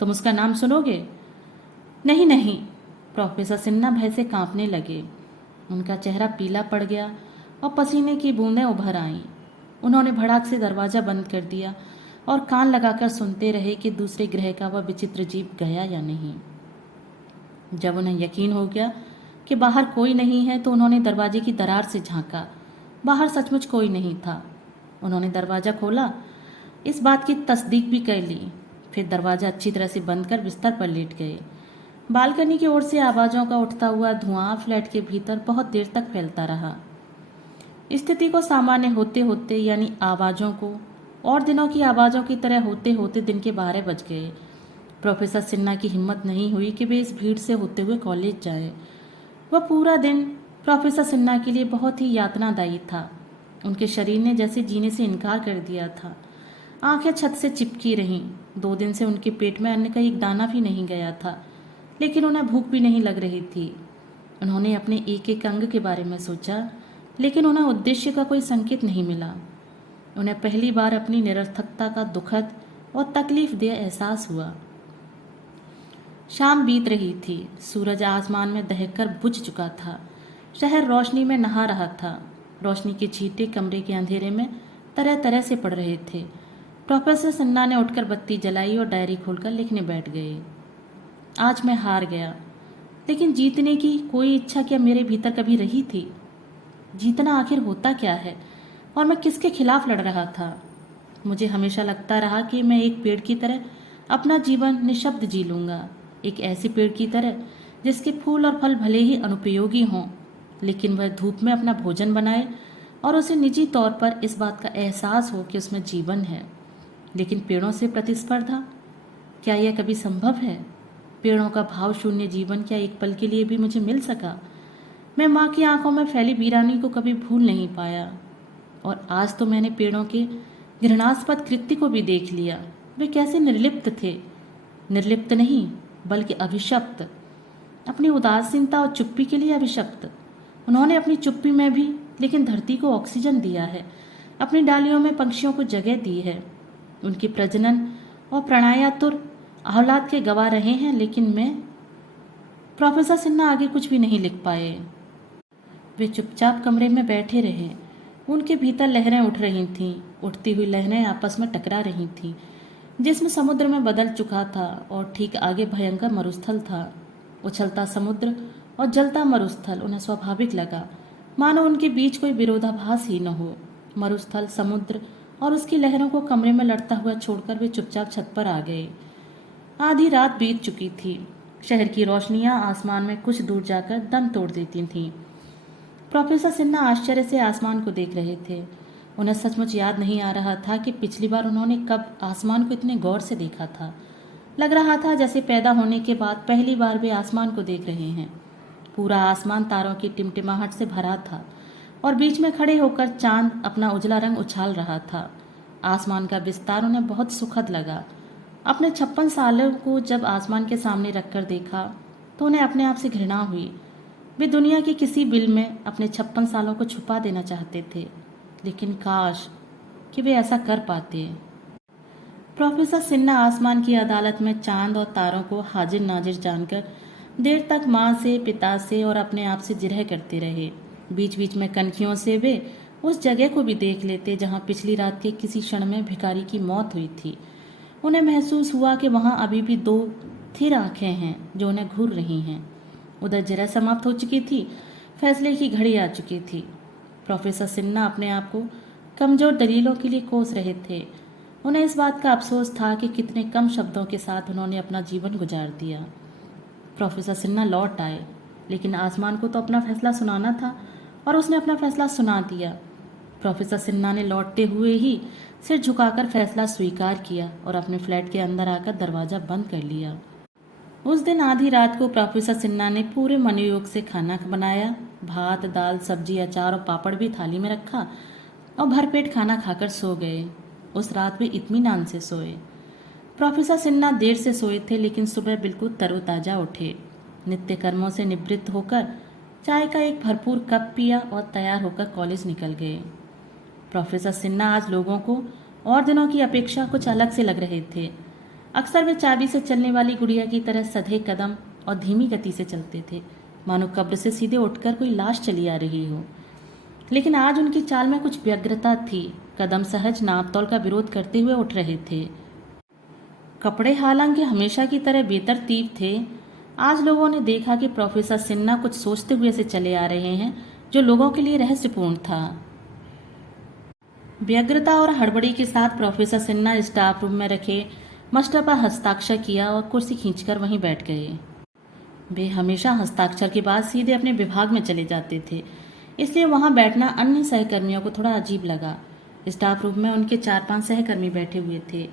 तुम उसका नाम सुनोगे? नहीं नहीं। प्रोफेसर सिन्हा भय से कांपने लगे। उनका चेहरा पीला पड़ गया और पसीने की बूंदें उभर आईं। उन्होंने भड़ाक से दरवाजा बंद कर दिया और कान लगाकर सुनते रहे कि दूसरे ग्रह का वह विचित्र जीव गया या नहीं। जब उन्हें यकीन हो गया कि बाहर कोई नहीं है तो उन्होंने दरवाजे की दरार से झांका। बाहर सचमुच कोई नहीं था। उन्होंने दरवाजा खोला, इस बात की तस्दीक भी कर ली। फिर दरवाजा अच्छी तरह से बंद कर बिस्तर पर लेट गए। बालकनी की ओर से आवाज़ों का उठता हुआ धुआं फ्लैट के भीतर बहुत देर तक फैलता रहा। स्थिति को सामान्य होते होते, यानी आवाज़ों को और दिनों की आवाज़ों की तरह होते होते दिन के 12 बज गए। प्रोफेसर सिन्हा की हिम्मत नहीं हुई कि वे इस भीड़ से होते हुए कॉलेज जाएं। वह पूरा दिन प्रोफेसर सिन्हा के लिए बहुत ही यातनादायी था। उनके शरीर ने जैसे जीने से इनकार कर दिया था। आंखें छत से चिपकी रहीं। 2 दिन से उनके पेट में अन्न का एक दाना भी नहीं गया था, लेकिन उन्हें भूख भी नहीं लग रही थी। उन्होंने अपने एक एक अंग के बारे में सोचा, लेकिन उन्हें उद्देश्य का कोई संकेत नहीं मिला। उन्हें पहली बार अपनी निरर्थकता का दुखद और तकलीफदेह एहसास हुआ। शाम बीत रही थी। सूरज आसमान में दहककर बुझ चुका था। शहर रोशनी में नहा रहा था। रोशनी के छींटे कमरे के अंधेरे में तरह तरह से पड़ रहे थे। प्रोफेसर सिन्हा ने उठकर बत्ती जलाई और डायरी खोलकर लिखने बैठ गए। आज मैं हार गया, लेकिन जीतने की कोई इच्छा क्या मेरे भीतर कभी रही थी? जीतना आखिर होता क्या है और मैं किसके खिलाफ लड़ रहा था? मुझे हमेशा लगता रहा कि मैं एक पेड़ की तरह अपना जीवन निःशब्द जी लूँगा, एक ऐसे पेड़ की तरह जिसके फूल और फल भले ही अनुपयोगी हों, लेकिन वह धूप में अपना भोजन बनाए और उसे निजी तौर पर इस बात का एहसास हो कि उसमें जीवन है। लेकिन पेड़ों से प्रतिस्पर्धा, क्या यह कभी संभव है? पेड़ों का भाव शून्य जीवन क्या एक पल के लिए भी मुझे मिल सका? मैं माँ की आंखों में फैली वीरानी को कभी भूल नहीं पाया, और आज तो मैंने पेड़ों के घृणास्पद कृत्य को भी देख लिया। वे कैसे निर्लिप्त थे। निर्लिप्त नहीं बल्कि अभिशप्त, अपनी उदासीनता और चुप्पी के लिए अभिशप्त। उन्होंने अपनी चुप्पी में भी लेकिन धरती को ऑक्सीजन दिया है, अपनी डालियों में पंछियों को जगह दी है। उनकी प्रजनन और प्रणायातुर औलाद के गवाह रहे हैं, लेकिन मैं। प्रोफेसर सिन्हा आगे कुछ भी नहीं लिख पाए। वे चुपचाप कमरे में बैठे रहे। उनके भीतर लहरें उठ रही थीं। उठती हुई लहरें आपस में टकरा रही थीं। जिस्म समुद्र में बदल चुका था और ठीक आगे भयंकर मरुस्थल था। उछलता समुद्र और जलता मरुस्थल उन्हें स्वाभाविक लगा, मानो उनके बीच कोई विरोधाभास ही न हो। मरुस्थल, समुद्र और उसकी लहरों को कमरे में लड़ता हुआ छोड़कर वे चुपचाप छत पर आ गए। आधी रात बीत चुकी थी। शहर की रोशनियां आसमान में कुछ दूर जाकर दम तोड़ देती थीं। प्रोफेसर सिन्हा आश्चर्य से आसमान को देख रहे थे। उन्हें सचमुच याद नहीं आ रहा था कि पिछली बार उन्होंने कब आसमान को इतने गौर से देखा था। लग रहा था जैसे पैदा होने के बाद पहली बार वे आसमान को देख रहे हैं। पूरा आसमान तारों की टिमटिमाहट से भरा था और बीच में खड़े होकर चांद अपना उजला रंग उछाल रहा था। आसमान का विस्तार उन्हें बहुत सुखद लगा। अपने 56 सालों को जब आसमान के सामने रखकर देखा तो उन्हें अपने आप से घृणा हुई। वे दुनिया की किसी बिल में अपने 56 सालों को छुपा देना चाहते थे, लेकिन काश कि वे ऐसा कर पाते। प्रोफेसर सिन्हा आसमान की अदालत में चांद और तारों को हाजिर नाजिर जानकर देर तक माँ से, पिता से और अपने आप से जिरह करते रहे। बीच बीच में कनखियों से वे उस जगह को भी देख लेते जहाँ पिछली रात के किसी क्षण में भिखारी की मौत हुई थी। उन्हें महसूस हुआ कि वहाँ अभी भी दो थिर आंखें हैं जो उन्हें घूर रही हैं। उधर जिरह समाप्त हो चुकी थी, फैसले की घड़ी आ चुकी थी। प्रोफेसर सिन्हा अपने आप को कमजोर दलीलों के लिए कोस रहे थे। उन्हें इस बात का अफसोस था कि कितने कम शब्दों के साथ उन्होंने अपना जीवन गुजार दिया। प्रोफेसर सिन्हा लौट आए, लेकिन आसमान को तो अपना फैसला सुनाना था और उसने अपना फैसला सुना दिया। प्रोफेसर सिन्हा ने लौटते हुए ही सिर झुकाकर फैसला स्वीकार किया और अपने फ्लैट के अंदर आकर दरवाजा बंद कर लिया। उस दिन आधी रात को प्रोफेसर सिन्हा ने पूरे मनोयोग से खाना बनाया। भात, दाल, सब्जी, अचार और पापड़ भी थाली में रखा और भरपेट खाना खाकर सो गए। उस रात वे इत्मीनान से सोए। प्रोफेसर सिन्हा देर से सोए थे, लेकिन सुबह बिल्कुल तरोताजा उठे। नित्य कर्मों से निवृत्त होकर चाय का एक भरपूर कप पिया और तैयार होकर कॉलेज निकल गए। प्रोफेसर सिन्हा आज लोगों को और दिनों की अपेक्षा कुछ अलग से लग रहे थे। अक्सर वे चाबी से चलने वाली गुड़िया की तरह सधे कदम और धीमी गति से चलते थे, मानो कब्र से सीधे उठकर कोई लाश चली आ रही हो। लेकिन आज उनकी चाल में कुछ व्यग्रता थी। कदम सहज, नापतोल का विरोध करते हुए उठ रहे थे। कपड़े हालांकि हमेशा की तरह बेतरतीब थे। आज लोगों ने देखा कि प्रोफेसर सिन्हा कुछ सोचते हुए से चले आ रहे हैं, जो लोगों के लिए रहस्यपूर्ण था। व्यग्रता और हड़बड़ी के साथ प्रोफेसर सिन्हा स्टाफ रूम में रखे मस्टर पर हस्ताक्षर किया और कुर्सी खींचकर वहीं बैठ गए। वे हमेशा हस्ताक्षर के बाद सीधे अपने विभाग में चले जाते थे, इसलिए वहां बैठना अन्य सहकर्मियों को थोड़ा अजीब लगा। स्टाफ रूम में उनके 4-5 सहकर्मी बैठे हुए थे,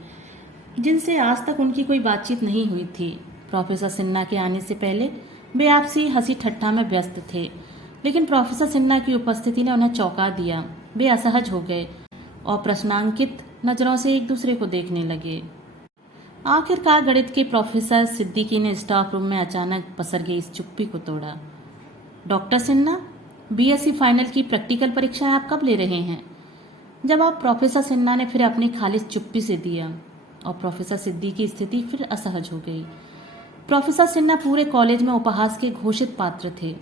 जिनसे आज तक उनकी कोई बातचीत नहीं हुई थी। प्रोफेसर सिन्हा के आने से पहले वे आपसी हंसी ठट्ठा में व्यस्त थे, लेकिन प्रोफेसर सिन्हा की उपस्थिति ने उन्हें चौंका दिया। वे असहज हो गए और प्रश्नांकित नजरों से एक दूसरे को देखने लगे। आखिरकार गणित के प्रोफेसर सिद्दीकी ने स्टाफ रूम में अचानक पसर गई इस चुप्पी को तोड़ा। डॉक्टर सिन्हा, बीएससी फाइनल की प्रैक्टिकल परीक्षाएं आप कब ले रहे हैं? जवाब प्रोफेसर सिन्हा ने फिर अपनी खालिश चुप्पी से दिया और प्रोफेसर सिद्दीकी की स्थिति फिर असहज हो गई। प्रोफेसर सिन्हा पूरे कॉलेज में उपहास के घोषित पात्र थे।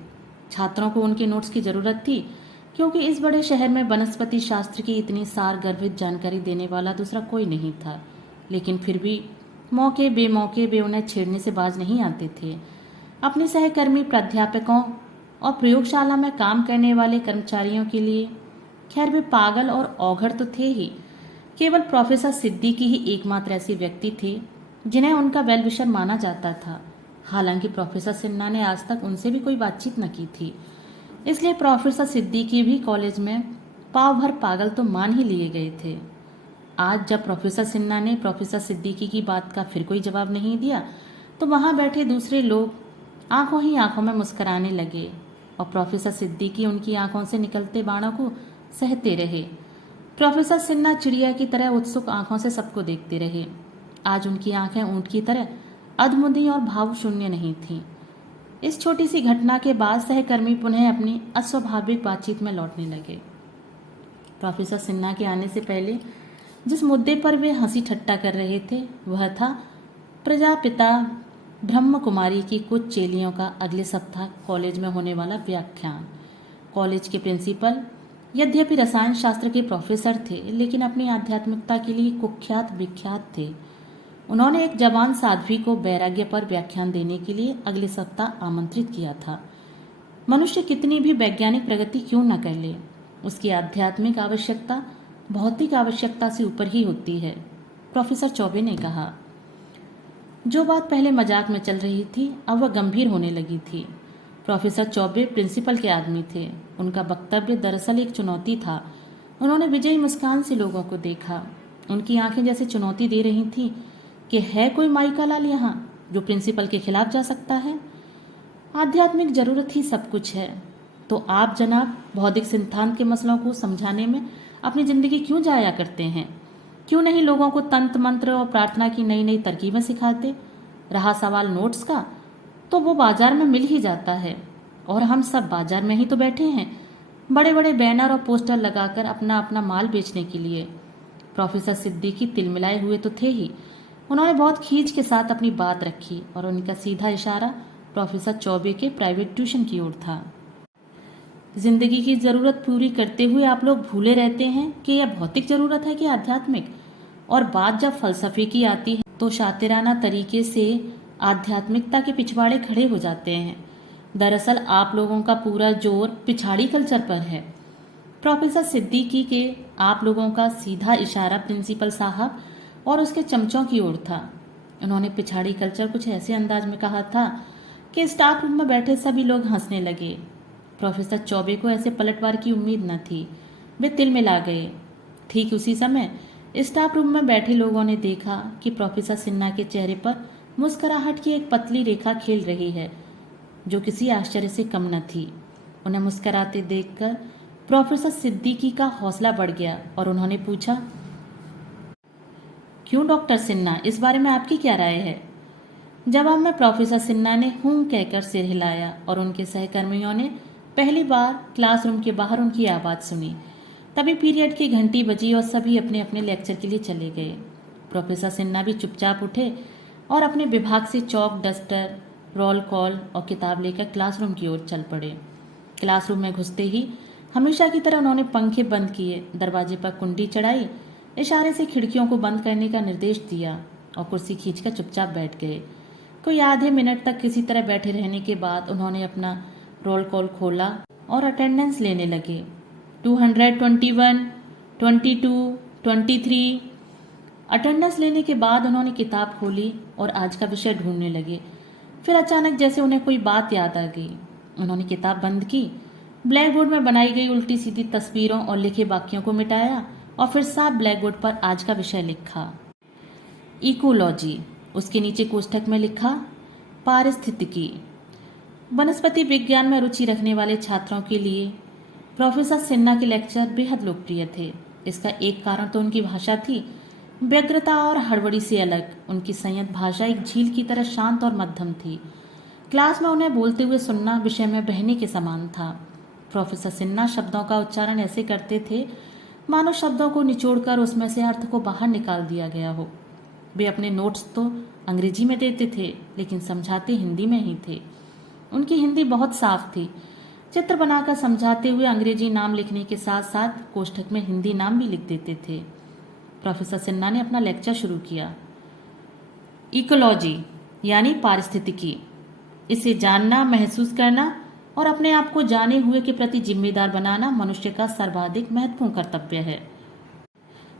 छात्रों को उनके नोट्स की जरूरत थी, क्योंकि इस बड़े शहर में वनस्पति शास्त्र की इतनी सारगर्भित जानकारी देने वाला दूसरा कोई नहीं था। लेकिन फिर भी मौके बेमौके वे उन्हें छेड़ने से बाज नहीं आते थे। अपने सहकर्मी प्राध्यापकों और प्रयोगशाला में काम करने वाले कर्मचारियों के लिए खैर वे पागल और औघड़ तो थे ही, केवल प्रोफेसर सिद्दीकी ही एकमात्र ऐसे व्यक्ति थे जिन्हें उनका वेल विशर माना जाता था। हालांकि प्रोफेसर सिन्हा ने आज तक उनसे भी कोई बातचीत न की थी, इसलिए प्रोफेसर सिद्दीकी भी कॉलेज में पाव भर पागल तो मान ही लिए गए थे। आज जब प्रोफेसर सिन्हा ने प्रोफेसर सिद्दीकी की बात का फिर कोई जवाब नहीं दिया, तो वहां बैठे दूसरे लोग आंखों ही आंखों में मुस्कुराने लगे और प्रोफेसर सिद्दीकी उनकी आंखों से निकलते बाणों को सहते रहे। प्रोफेसर सिन्हा चिड़िया की तरह उत्सुक आंखों से सबको देखते रहे। आज उनकी आंखें ऊंट की तरह अधमुंधी और भावशून्य नहीं थीं। इस छोटी सी घटना के बाद सहकर्मी पुनः अपनी अस्वाभाविक बातचीत में लौटने लगे। प्रोफेसर सिन्हा के आने से पहले जिस मुद्दे पर वे हंसी ठट्टा कर रहे थे वह था प्रजापिता ब्रह्म कुमारी की कुछ चेलियों का अगले सप्ताह कॉलेज में होने वाला व्याख्यान। कॉलेज के प्रिंसिपल यद्यपि रसायन शास्त्र के प्रोफेसर थे, लेकिन अपनी आध्यात्मिकता के लिए कुख्यात विख्यात थे। उन्होंने एक जवान साध्वी को वैराग्य पर व्याख्यान देने के लिए अगले सप्ताह आमंत्रित किया था। मनुष्य कितनी भी वैज्ञानिक प्रगति क्यों न कर ले, उसकी आध्यात्मिक आवश्यकता भौतिक आवश्यकता से ऊपर ही होती है, प्रोफेसर चौबे ने कहा। जो बात पहले मजाक में चल रही थी, अब वह गंभीर होने लगी थी। प्रोफेसर चौबे प्रिंसिपल के आदमी थे। उनका वक्तव्य दरअसल एक चुनौती था। उन्होंने विजयी मुस्कान से लोगों को देखा। उनकी आंखें जैसे चुनौती दे रही थीं कि है कोई माई का लाल यहाँ जो प्रिंसिपल के खिलाफ जा सकता है। आध्यात्मिक जरूरत ही सब कुछ है, तो आप जनाब बौद्धिक सिद्धांत के मसलों को समझाने में अपनी जिंदगी क्यों जाया करते हैं? क्यों नहीं लोगों को तंत्र मंत्र और प्रार्थना की नई नई तरकीबें सिखाते? रहा सवाल नोट्स का, तो वो बाजार में मिल ही जाता है, और हम सब बाजार में ही तो बैठे हैं, बड़े बड़े बैनर और पोस्टर लगाकर अपना अपना माल बेचने के लिए। प्रोफेसर सिद्दीकी तिलमिलाए हुए तो थे ही। उन्होंने बहुत खींच के साथ अपनी बात रखी और उनका सीधा इशारा प्रोफेसर चौबे के प्राइवेट ट्यूशन की ओर था। जिंदगी की जरूरत पूरी करते हुए आप लोग भूले रहते हैं कि यह भौतिक जरूरत है कि आध्यात्मिक, और बात जब फलसफे की आती है तो शातिराना तरीके से आध्यात्मिकता के पिछवाड़े खड़े हो जाते हैं। दरअसल आप लोगों का पूरा जोर पिछाड़ी कल्चर पर है। प्रोफेसर सिद्दीकी के आप लोगों का सीधा इशारा प्रिंसिपल साहब और उसके चमचों की ओर था। उन्होंने पिछाड़ी कल्चर कुछ ऐसे अंदाज में कहा था कि स्टाफ रूम में बैठे सभी लोग हंसने लगे। प्रोफेसर चौबे को ऐसे पलटवार की उम्मीद न थी। वे तिलमिला गए। ठीक उसी समय स्टाफ रूम में बैठे लोगों ने देखा कि प्रोफेसर सिन्हा के चेहरे पर मुस्कुराहट की एक पतली रेखा खेल रही है, जो किसी आश्चर्य से कम न थी। उन्हें मुस्कुराते देखकर प्रोफेसर सिद्दीकी का हौसला बढ़ गया और उन्होंने पूछा, क्यों डॉक्टर सिन्हा, इस बारे में आपकी क्या राय है? जवाब में प्रोफेसर सिन्हा ने हूं कहकर सिर हिलाया और उनके सहकर्मियों ने पहली बार क्लासरूम के बाहर उनकी आवाज़ सुनी। तभी पीरियड की घंटी बजी और सभी अपने अपने लेक्चर के लिए चले गए। प्रोफेसर सिन्हा भी चुपचाप उठे और अपने विभाग से चौक, डस्टर, रोल कॉल और किताब लेकर क्लासरूम की ओर चल पड़े। क्लासरूम में घुसते ही हमेशा की तरह उन्होंने पंखे बंद किए, दरवाजे पर कुंडी चढ़ाई, इशारे से खिड़कियों को बंद करने का निर्देश दिया और कुर्सी खींचकर चुपचाप बैठ गए। कोई आधे मिनट तक किसी तरह बैठे रहने के बाद उन्होंने अपना रोल कॉल खोला और अटेंडेंस लेने लगे। 221, 22, 23। अटेंडेंस लेने के बाद उन्होंने किताब खोली और आज का विषय ढूंढने लगे। फिर अचानक जैसे उन्हें कोई बात याद आ गई। उन्होंने किताब बंद की, ब्लैक बोर्ड में बनाई गई उल्टी सीधी तस्वीरों और लिखे वाक्यों को मिटाया और फिर साफ ब्लैक बोर्ड पर आज का विषय लिखा, इकोलॉजी। उसके नीचे कोष्ठक में लिखा, पारिस्थितिकी। वनस्पति विज्ञान में रुचि रखने वाले छात्रों के लिए प्रोफेसर सिन्हा के लेक्चर बेहद लोकप्रिय थे। इसका एक कारण तो उनकी भाषा थी, व्यग्रता और हड़बड़ी से अलग। उनकी संयत भाषा एक झील की तरह शांत और मध्यम थी। क्लास में उन्हें बोलते हुए सुनना विषय में बहने के समान था। प्रोफेसर सिन्हा शब्दों का उच्चारण ऐसे करते थे मानो शब्दों को निचोड़कर उसमें से अर्थ को बाहर निकाल दिया गया हो। वे अपने नोट्स तो अंग्रेजी में देते थे, लेकिन समझाते हिंदी में ही थे। उनकी हिंदी बहुत साफ थी। चित्र बनाकर समझाते हुए अंग्रेजी नाम लिखने के साथ साथ कोष्ठक में हिंदी नाम भी लिख देते थे। प्रोफेसर सिन्हा ने अपना लेक्चर शुरू किया। इकोलॉजी यानी पारिस्थितिकी, इसे जानना, महसूस करना और अपने आप को जाने हुए के प्रति जिम्मेदार बनाना मनुष्य का सर्वाधिक महत्वपूर्ण कर्तव्य है।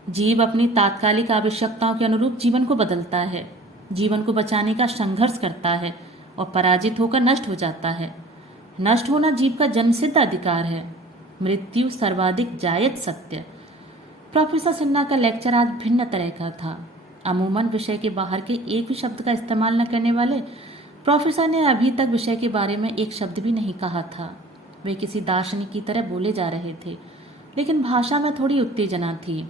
जीव अपनी तात्कालिक आवश्यकताओं के अनुरूप जीवन को बदलता है, जीवन को बचाने का संघर्ष करता है और पराजित होकर नष्ट हो जाता है। नष्ट होना जीव का जन्मसिद्ध अधिकार है, मृत्यु सर्वाधिक जायज सत्य। प्रोफेसर सिन्हा का लेक्चर आज भिन्न तरह का था। अमूमन विषय के बाहर के एक भी शब्द का इस्तेमाल न करने वाले प्रोफेसर ने अभी तक विषय के बारे में एक शब्द भी नहीं कहा था। वे किसी दार्शनिक की तरह बोले जा रहे थे, लेकिन भाषा में थोड़ी उत्तेजना थी।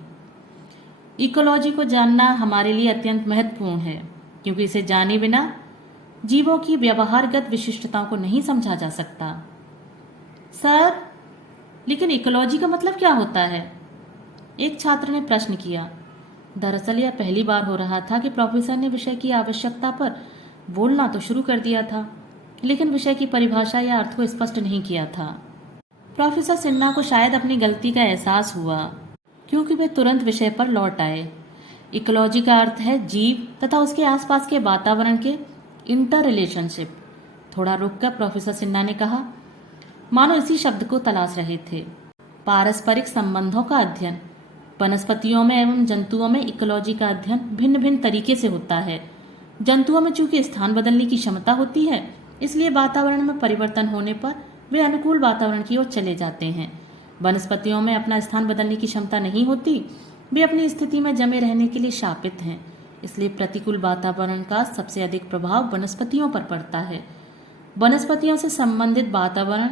इकोलॉजी को जानना हमारे लिए अत्यंत महत्वपूर्ण है, क्योंकि इसे जाने बिना जीवों की व्यवहारगत विशिष्टताओं को नहीं समझा जा सकता। सर, लेकिन इकोलॉजी का मतलब क्या होता है? एक छात्र ने प्रश्न किया। दरअसल यह पहली बार हो रहा था कि प्रोफेसर ने विषय की आवश्यकता पर बोलना तो शुरू कर दिया था, लेकिन विषय की परिभाषा या अर्थ को स्पष्ट नहीं किया था। प्रोफेसर सिन्हा को शायद अपनी गलती का एहसास हुआ, क्योंकि वे तुरंत विषय पर लौट आए। इकोलॉजी का अर्थ है जीव तथा उसके आसपास के वातावरण के इंटर रिलेशनशिप। थोड़ा रुककर प्रोफेसर सिन्हा ने कहा, मानो इसी शब्द को तलाश रहे थे। पारस्परिक संबंधों का अध्ययन। वनस्पतियों में एवं जंतुओं में इकोलॉजी का अध्ययन भिन्न भिन्न तरीके से होता है। जंतुओं में चूंकि स्थान बदलने की क्षमता होती है, इसलिए वातावरण में परिवर्तन होने पर वे अनुकूल वातावरण की ओर चले जाते हैं। वनस्पतियों में अपना स्थान बदलने की क्षमता नहीं होती, वे अपनी स्थिति में जमे रहने के लिए शापित हैं। इसलिए प्रतिकूल वातावरण का सबसे अधिक प्रभाव वनस्पतियों पर पड़ता है। वनस्पतियों से संबंधित वातावरण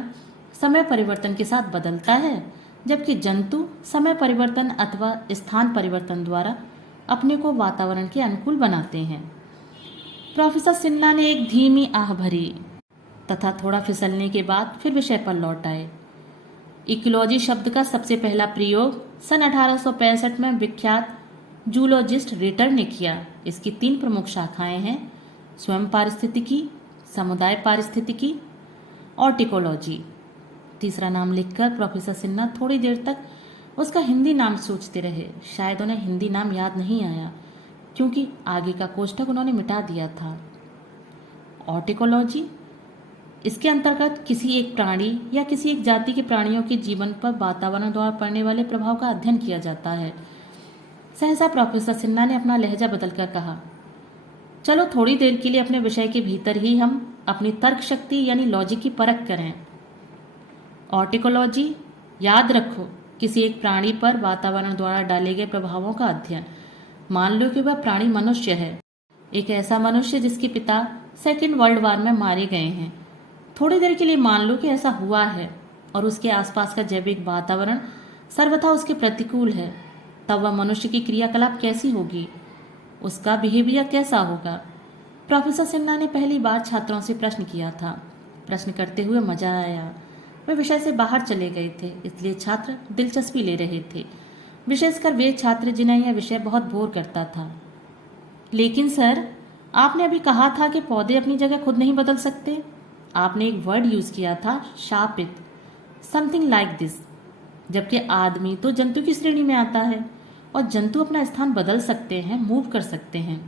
समय परिवर्तन के साथ बदलता है, जबकि जंतु समय परिवर्तन अथवा स्थान परिवर्तन द्वारा अपने को वातावरण के अनुकूल बनाते हैं। प्रोफेसर सिन्हा ने एक धीमी आह भरी तथा थोड़ा फिसलने के बाद फिर विषय पर लौट आए। इकोलॉजी शब्द का सबसे पहला प्रयोग सन 1865 में विख्यात जूलॉजिस्ट रिटर ने किया। इसकी 3 प्रमुख शाखाएं हैं, स्वयं पारिस्थितिकी, समुदाय पारिस्थितिकी और टिकोलॉजी। तीसरा नाम लिखकर प्रोफेसर सिन्हा थोड़ी देर तक उसका हिंदी नाम सोचते रहे। शायद उन्हें हिंदी नाम याद नहीं आया, क्योंकि आगे का कोष्ठक उन्होंने मिटा दिया था। ऑर्टिकोलॉजी, इसके अंतर्गत किसी एक प्राणी या किसी एक जाति के प्राणियों के जीवन पर वातावरण द्वारा पड़ने वाले प्रभाव का अध्ययन किया जाता है। सहसा प्रोफेसर सिन्हा ने अपना लहजा बदलकर कहा, चलो थोड़ी देर के लिए अपने विषय के भीतर ही हम अपनी तर्क शक्ति यानी लॉजिक की परख करें। ऑर्टिकोलॉजी, याद रखो, किसी एक प्राणी पर वातावरण द्वारा डाले गए प्रभावों का अध्ययन। मान लो कि वह प्राणी मनुष्य है, एक ऐसा मनुष्य जिसके पिता सेकेंड वर्ल्ड वार में मारे गए हैं। थोड़ी देर के लिए मान लो कि ऐसा हुआ है और उसके आसपास का जैविक वातावरण सर्वथा उसके प्रतिकूल है। तब वह मनुष्य की क्रियाकलाप कैसी होगी, उसका बिहेवियर कैसा होगा। प्रोफेसर सिन्हा ने पहली बार छात्रों से प्रश्न किया था। प्रश्न करते हुए मजा आया। वे विषय से बाहर चले गए थे, इसलिए छात्र दिलचस्पी ले रहे थे, विशेषकर वे छात्र जिन्हें यह विषय बहुत बोर करता था। लेकिन सर, आपने अभी कहा था कि पौधे अपनी जगह खुद नहीं बदल सकते। आपने एक वर्ड यूज किया था, शापित, समथिंग लाइक दिस। जबकि आदमी तो जंतु की श्रेणी में आता है और जंतु अपना स्थान बदल सकते हैं, मूव कर सकते हैं।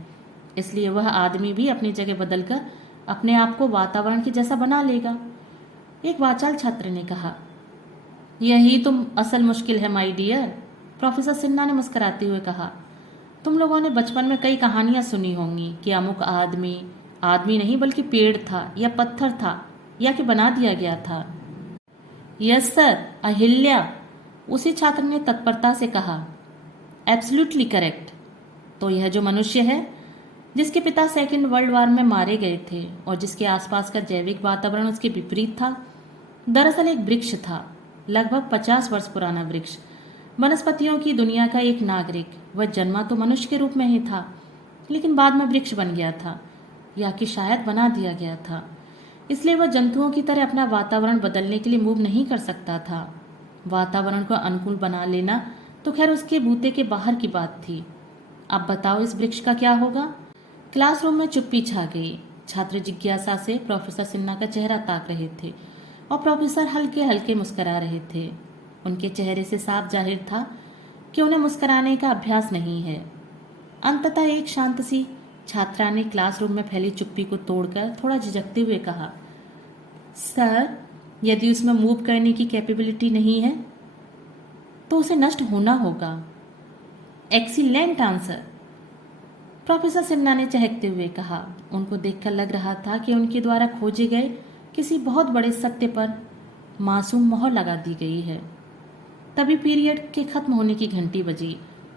इसलिए वह आदमी भी अपनी जगह बदलकर अपने आप को वातावरण के जैसा बना लेगा। एक वाचाल छात्र ने कहा, यही तो असल मुश्किल है माय डियर। प्रोफेसर सिन्हा ने मुस्कुराते हुए कहा, तुम लोगों ने बचपन में कई कहानियां सुनी होंगी कि अमुक आदमी नहीं बल्कि पेड़ था या पत्थर था या कि बना दिया गया था। यस सर, अहिल्या, उसी छात्र ने तत्परता से कहा। Absolutely correct. तो यह जो मनुष्य है, जिसके पिता सेकेंड वर्ल्ड वार में मारे गए थे और जिसके आसपास का जैविक वातावरण उसके विपरीत था, दरअसल एक वृक्ष था, लगभग 50 वर्ष पुराना वृक्ष, वनस्पतियों की दुनिया का एक नागरिक। वह जन्मा तो मनुष्य के रूप में ही था, लेकिन बाद में वृक्ष बन गया था, या कि शायद बना दिया गया था। इसलिए वह जंतुओं की तरह अपना वातावरण बदलने के लिए मूव नहीं कर सकता था। वातावरण को अनुकूल बना लेना तो खैर उसके बूते के बाहर की बात थी। अब बताओ इस वृक्ष का क्या होगा। क्लासरूम में चुप्पी छा गई। छात्र जिज्ञासा से प्रोफेसर सिन्हा का चेहरा ताक रहे थे और प्रोफेसर हल्के हल्के मुस्करा रहे थे। उनके चेहरे से साफ जाहिर था कि उन्हें मुस्कराने का अभ्यास नहीं है। अंततः एक शांत सी छात्रा ने क्लासरूम में फैली चुप्पी को तोड़कर थोड़ा झिझकते हुए कहा, सर, यदि उसमें मूव करने की कैपेबिलिटी नहीं है तो उसे नष्ट होना होगा। एक्सीलेंट आंसर, प्रोफेसर सिन्हा ने चहकते हुए कहा। उनको देखकर लग रहा था कि उनके द्वारा खोजे गए किसी बहुत बड़े सत्य पर मासूम मोहर लगा दी गई है। तभी पीरियड के खत्म होने की घंटी बजी।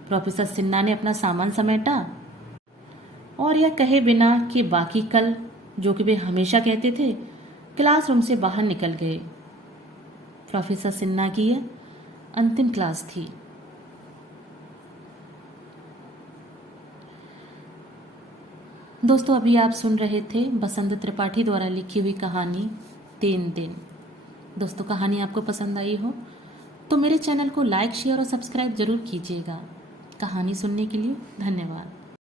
प्रोफेसर सिन्हा ने अपना सामान समेटा और यह कहे बिना कि बाकी कल, जो कि वे हमेशा कहते थे, क्लासरूम से बाहर निकल गए। प्रोफेसर सिन्हा की यह अंतिम क्लास थी। दोस्तों, अभी आप सुन रहे थे बसंत त्रिपाठी द्वारा लिखी हुई कहानी 3 दिन। दोस्तों, कहानी आपको पसंद आई हो तो मेरे चैनल को लाइक, शेयर और सब्सक्राइब जरूर कीजिएगा। कहानी सुनने के लिए धन्यवाद।